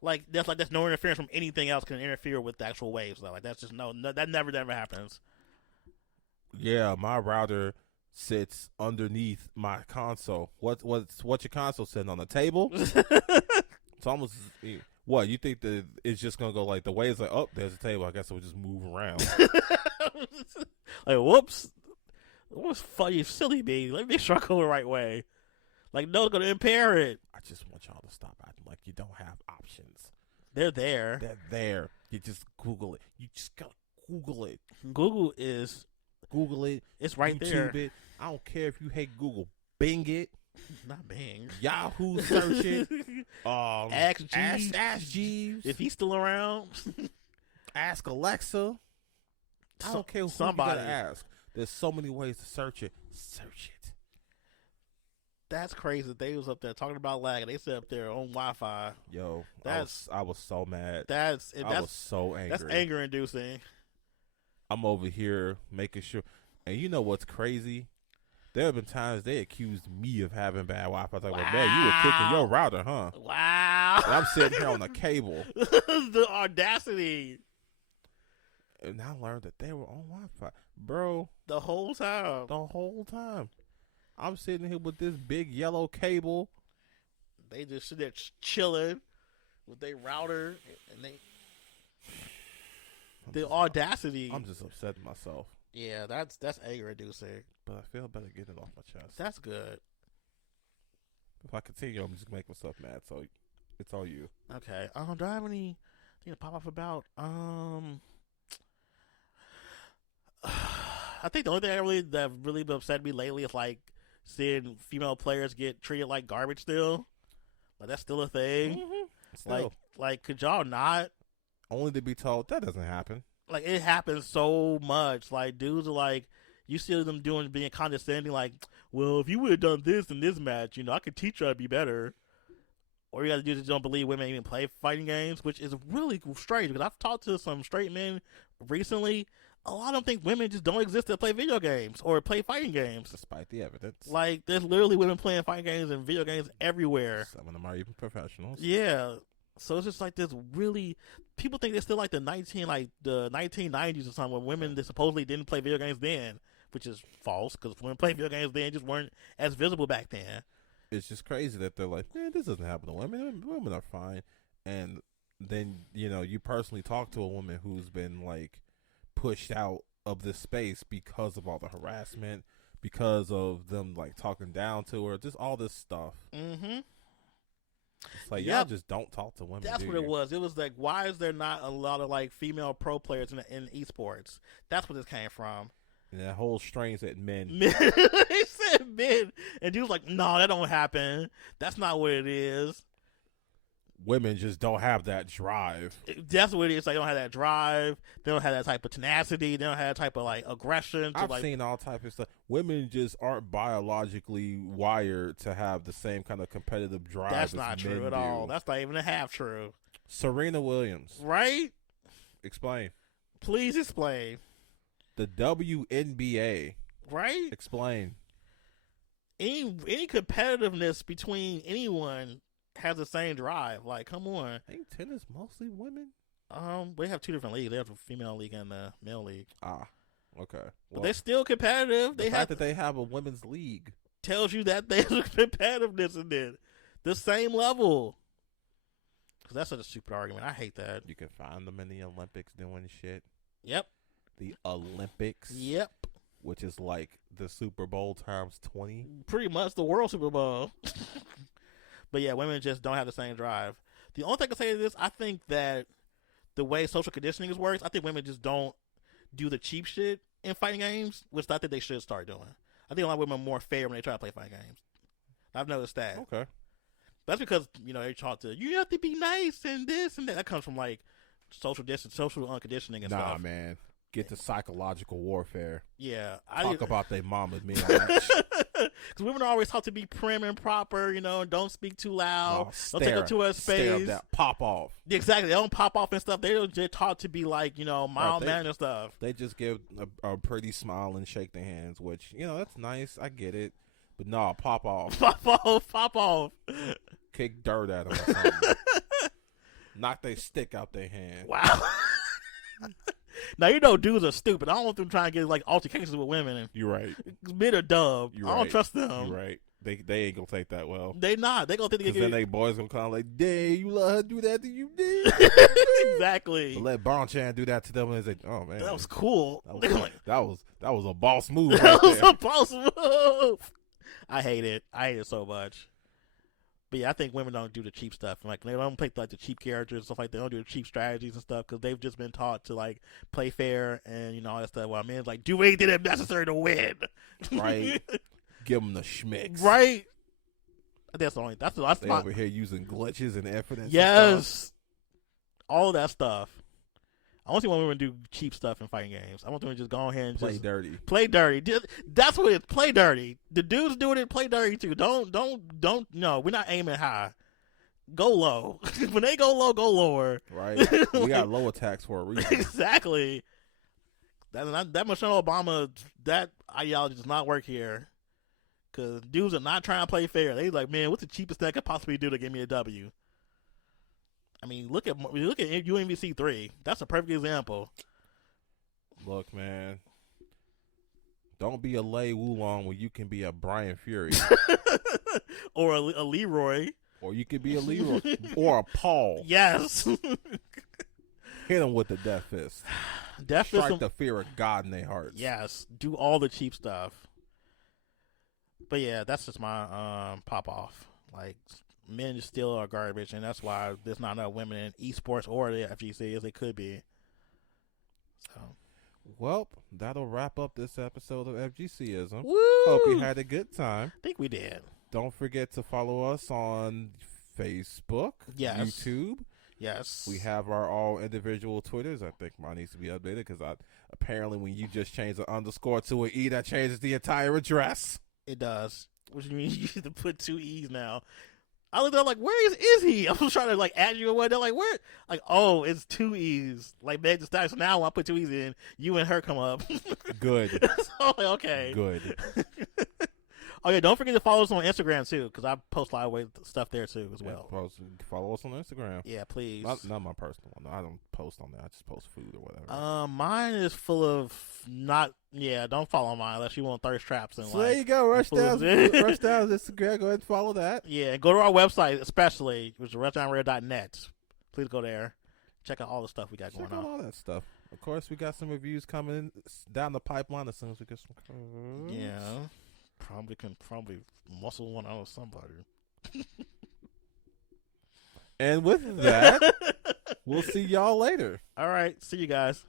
That's no interference from anything else can interfere with the actual waves. Though. Like that's just no that never happens. Yeah, my router sits underneath my console. What's your console sitting on the table? It's almost. What, you think that it's just gonna go like the waves like, oh, there's a table. I guess it will just move around. Like, whoops. What's funny, silly me? Let me make sure I go the right way. Like, no, it's gonna impair it. I just want y'all to stop acting like you don't have options. They're there. They're there. You just Google it. You just gotta Google it. Google it. It's right YouTube there. It. I don't care if you hate Google. Bing it. Not Bing. Yahoo search it. Ask Jeeves. Ask Jeeves. If he's still around. Ask Alexa. I don't care who somebody. You gotta ask. There's so many ways to search it. Search it. That's crazy. They was up there talking about lag, and they sit up there on Wi-Fi. Yo, I was so mad. I was so angry. That's anger inducing. I'm over here making sure. And you know what's crazy? There have been times they accused me of having bad Wi-Fi. Like, well, man, you were kicking your router, huh? Wow. And I'm sitting here on a cable. The audacity. And I learned that they were on Wi-Fi, bro. The whole time. I'm sitting here with this big yellow cable. They just sit there chilling with their router, and the audacity. I'm just upsetting myself. Yeah, that's anger inducing. But I feel better getting it off my chest. That's good. If I continue, I'm just gonna make myself mad. So it's all you. Okay. Do I have anything to pop off about? I think the only thing that really upset me lately is like seeing female players get treated like garbage still. Like that's still a thing. Mm-hmm. Like could y'all not? Only to be told that doesn't happen. Like it happens so much. Like dudes are like, you see them being condescending. Like, well, if you would have done this in this match, I could teach you how to be better. Or you got to do is don't believe women even play fighting games, which is really strange because I've talked to some straight men recently. A lot of them think women just don't exist to play video games or play fighting games. Despite the evidence. Like, there's literally women playing fighting games and video games everywhere. Some of them are even professionals. Yeah. So it's just like this really... People think they're still like the 1990s or something when women that supposedly didn't play video games then, which is false because women playing video games then just weren't as visible back then. It's just crazy that they're like, man, this doesn't happen to women. Women are fine. And then, you personally talk to a woman who's been like pushed out of this space because of all the harassment, because of them like talking down to her, just all this stuff. Mm-hmm. It's like, y'all just don't talk to women. That's what it was. It was like, why is there not a lot of like female pro players in esports? That's where this came from. And that whole strain said men. They said men. And dude was like, no, that don't happen. That's not what it is. Women just don't have that drive. That's what it is. They don't have that drive. They don't have that type of tenacity. They don't have that type of like aggression. I've seen all type of stuff. Women just aren't biologically wired to have the same kind of competitive drive. That's not true at all. That's not even a half true. Serena Williams. Right? Explain. Please explain. The WNBA. Right? Explain. Any competitiveness between anyone has the same drive. Like, come on. Ain't tennis mostly women? We have two different leagues. They have a female league and a male league. Ah, okay. Well, but they're still competitive. The fact that they have a women's league tells you that there's competitiveness in it. The same level. Because that's such a stupid argument. I hate that. You can find them in the Olympics doing shit. Yep. The Olympics. Yep. Which is like the Super Bowl times 20. Pretty much the World Super Bowl. But yeah, women just don't have the same drive. The only thing I can say to this, I think that the way social conditioning works, I think women just don't do the cheap shit in fighting games, which I think they should start doing. I think a lot of women are more fair when they try to play fighting games. I've noticed that. Okay. That's because, they taught to, you have to be nice and this and that. That comes from like social conditioning and stuff. Nah, man. Get to psychological warfare. Yeah. Talk about they mamas being because women are always taught to be prim and proper, and don't speak too loud. Don't take up too much space. Pop off. Exactly. They don't pop off and stuff. They're taught to be like, mild mannered and stuff. They just give a pretty smile and shake their hands, which, that's nice. I get it. But no, pop off. Pop off. Kick dirt at them or something. Knock their stick out their hand. Wow. Now, dudes are stupid. I don't want them trying to get like altercations with women. You're right. Men are dumb. I don't trust them. You're right. They ain't gonna take that well. They not. They gonna think then they boys gonna come like, dang, you let her do that to you, did. Exactly. But let Bonchan do that to them and they say, oh man, that was cool. That was a boss move. That was a boss move. I hate it. I hate it so much. But yeah, I think women don't do the cheap stuff. Like they don't play like the cheap characters and stuff like that. They don't do the cheap strategies and stuff because they've just been taught to like play fair and all that stuff. While men's like do anything that's necessary to win. Right. Give them the schmicks. Right. That's the only. That's they over here using glitches and evidence. Yes. And stuff. All that stuff. I want to see women do cheap stuff in fighting games. I want them to just go ahead and play dirty. Play dirty. That's what it's. Play dirty. The dudes doing it. Play dirty too. Don't. No, we're not aiming high. Go low. When they go low, go lower. Right. We got low attacks for a reason. Exactly. That Michelle Obama. That ideology does not work here. Because dudes are not trying to play fair. They like, man, what's the cheapest thing I could possibly do to give me a W? I mean, look at UMVC 3. That's a perfect example. Look, man. Don't be a Lei Wulong when you can be a Brian Fury. Or a Leroy. Or you could be a Leroy. Or a Paul. Yes. Hit them with the death fist. Death fist. Strike the fear of God in their hearts. Yes. Do all the cheap stuff. But yeah, that's just my pop off. Like, men still are garbage, and that's why there's not enough women in esports or the FGC as it could be. So, well, that'll wrap up this episode of FGC-ism. woo! Hope you had a good time. I think we did. Don't forget to follow us on Facebook, Yes. YouTube. Yes. We have our all individual Twitters. I think mine needs to be updated because apparently when you just change the underscore to an E, that changes the entire address. It does. Which means you have to put 2 E's now. I looked up like, where is he? I was trying to like add you or what. They're like, where? Like, oh, it's 2 E's. Like, Meg the Stallion. So now when I put 2 E's in, you and her come up. Good. So I'm like, okay. Good. Oh yeah, don't forget to follow us on Instagram too, because I post a lot of stuff there too as well. Follow us on Instagram. Yeah, please. Not my personal one. I don't post on there. I just post food or whatever. Mine is full of don't follow mine unless you want thirst traps and So like. there you go. Rush down Instagram. Go ahead and follow that. Yeah, go to our website especially, which is rushdownrare.net. Please go there. Check out all the stuff we got going on. All that stuff. Of course, we got some reviews coming down the pipeline as soon as we get some. Yeah. Probably muscle one out of somebody. And with that, we'll see y'all later. All right. See you guys.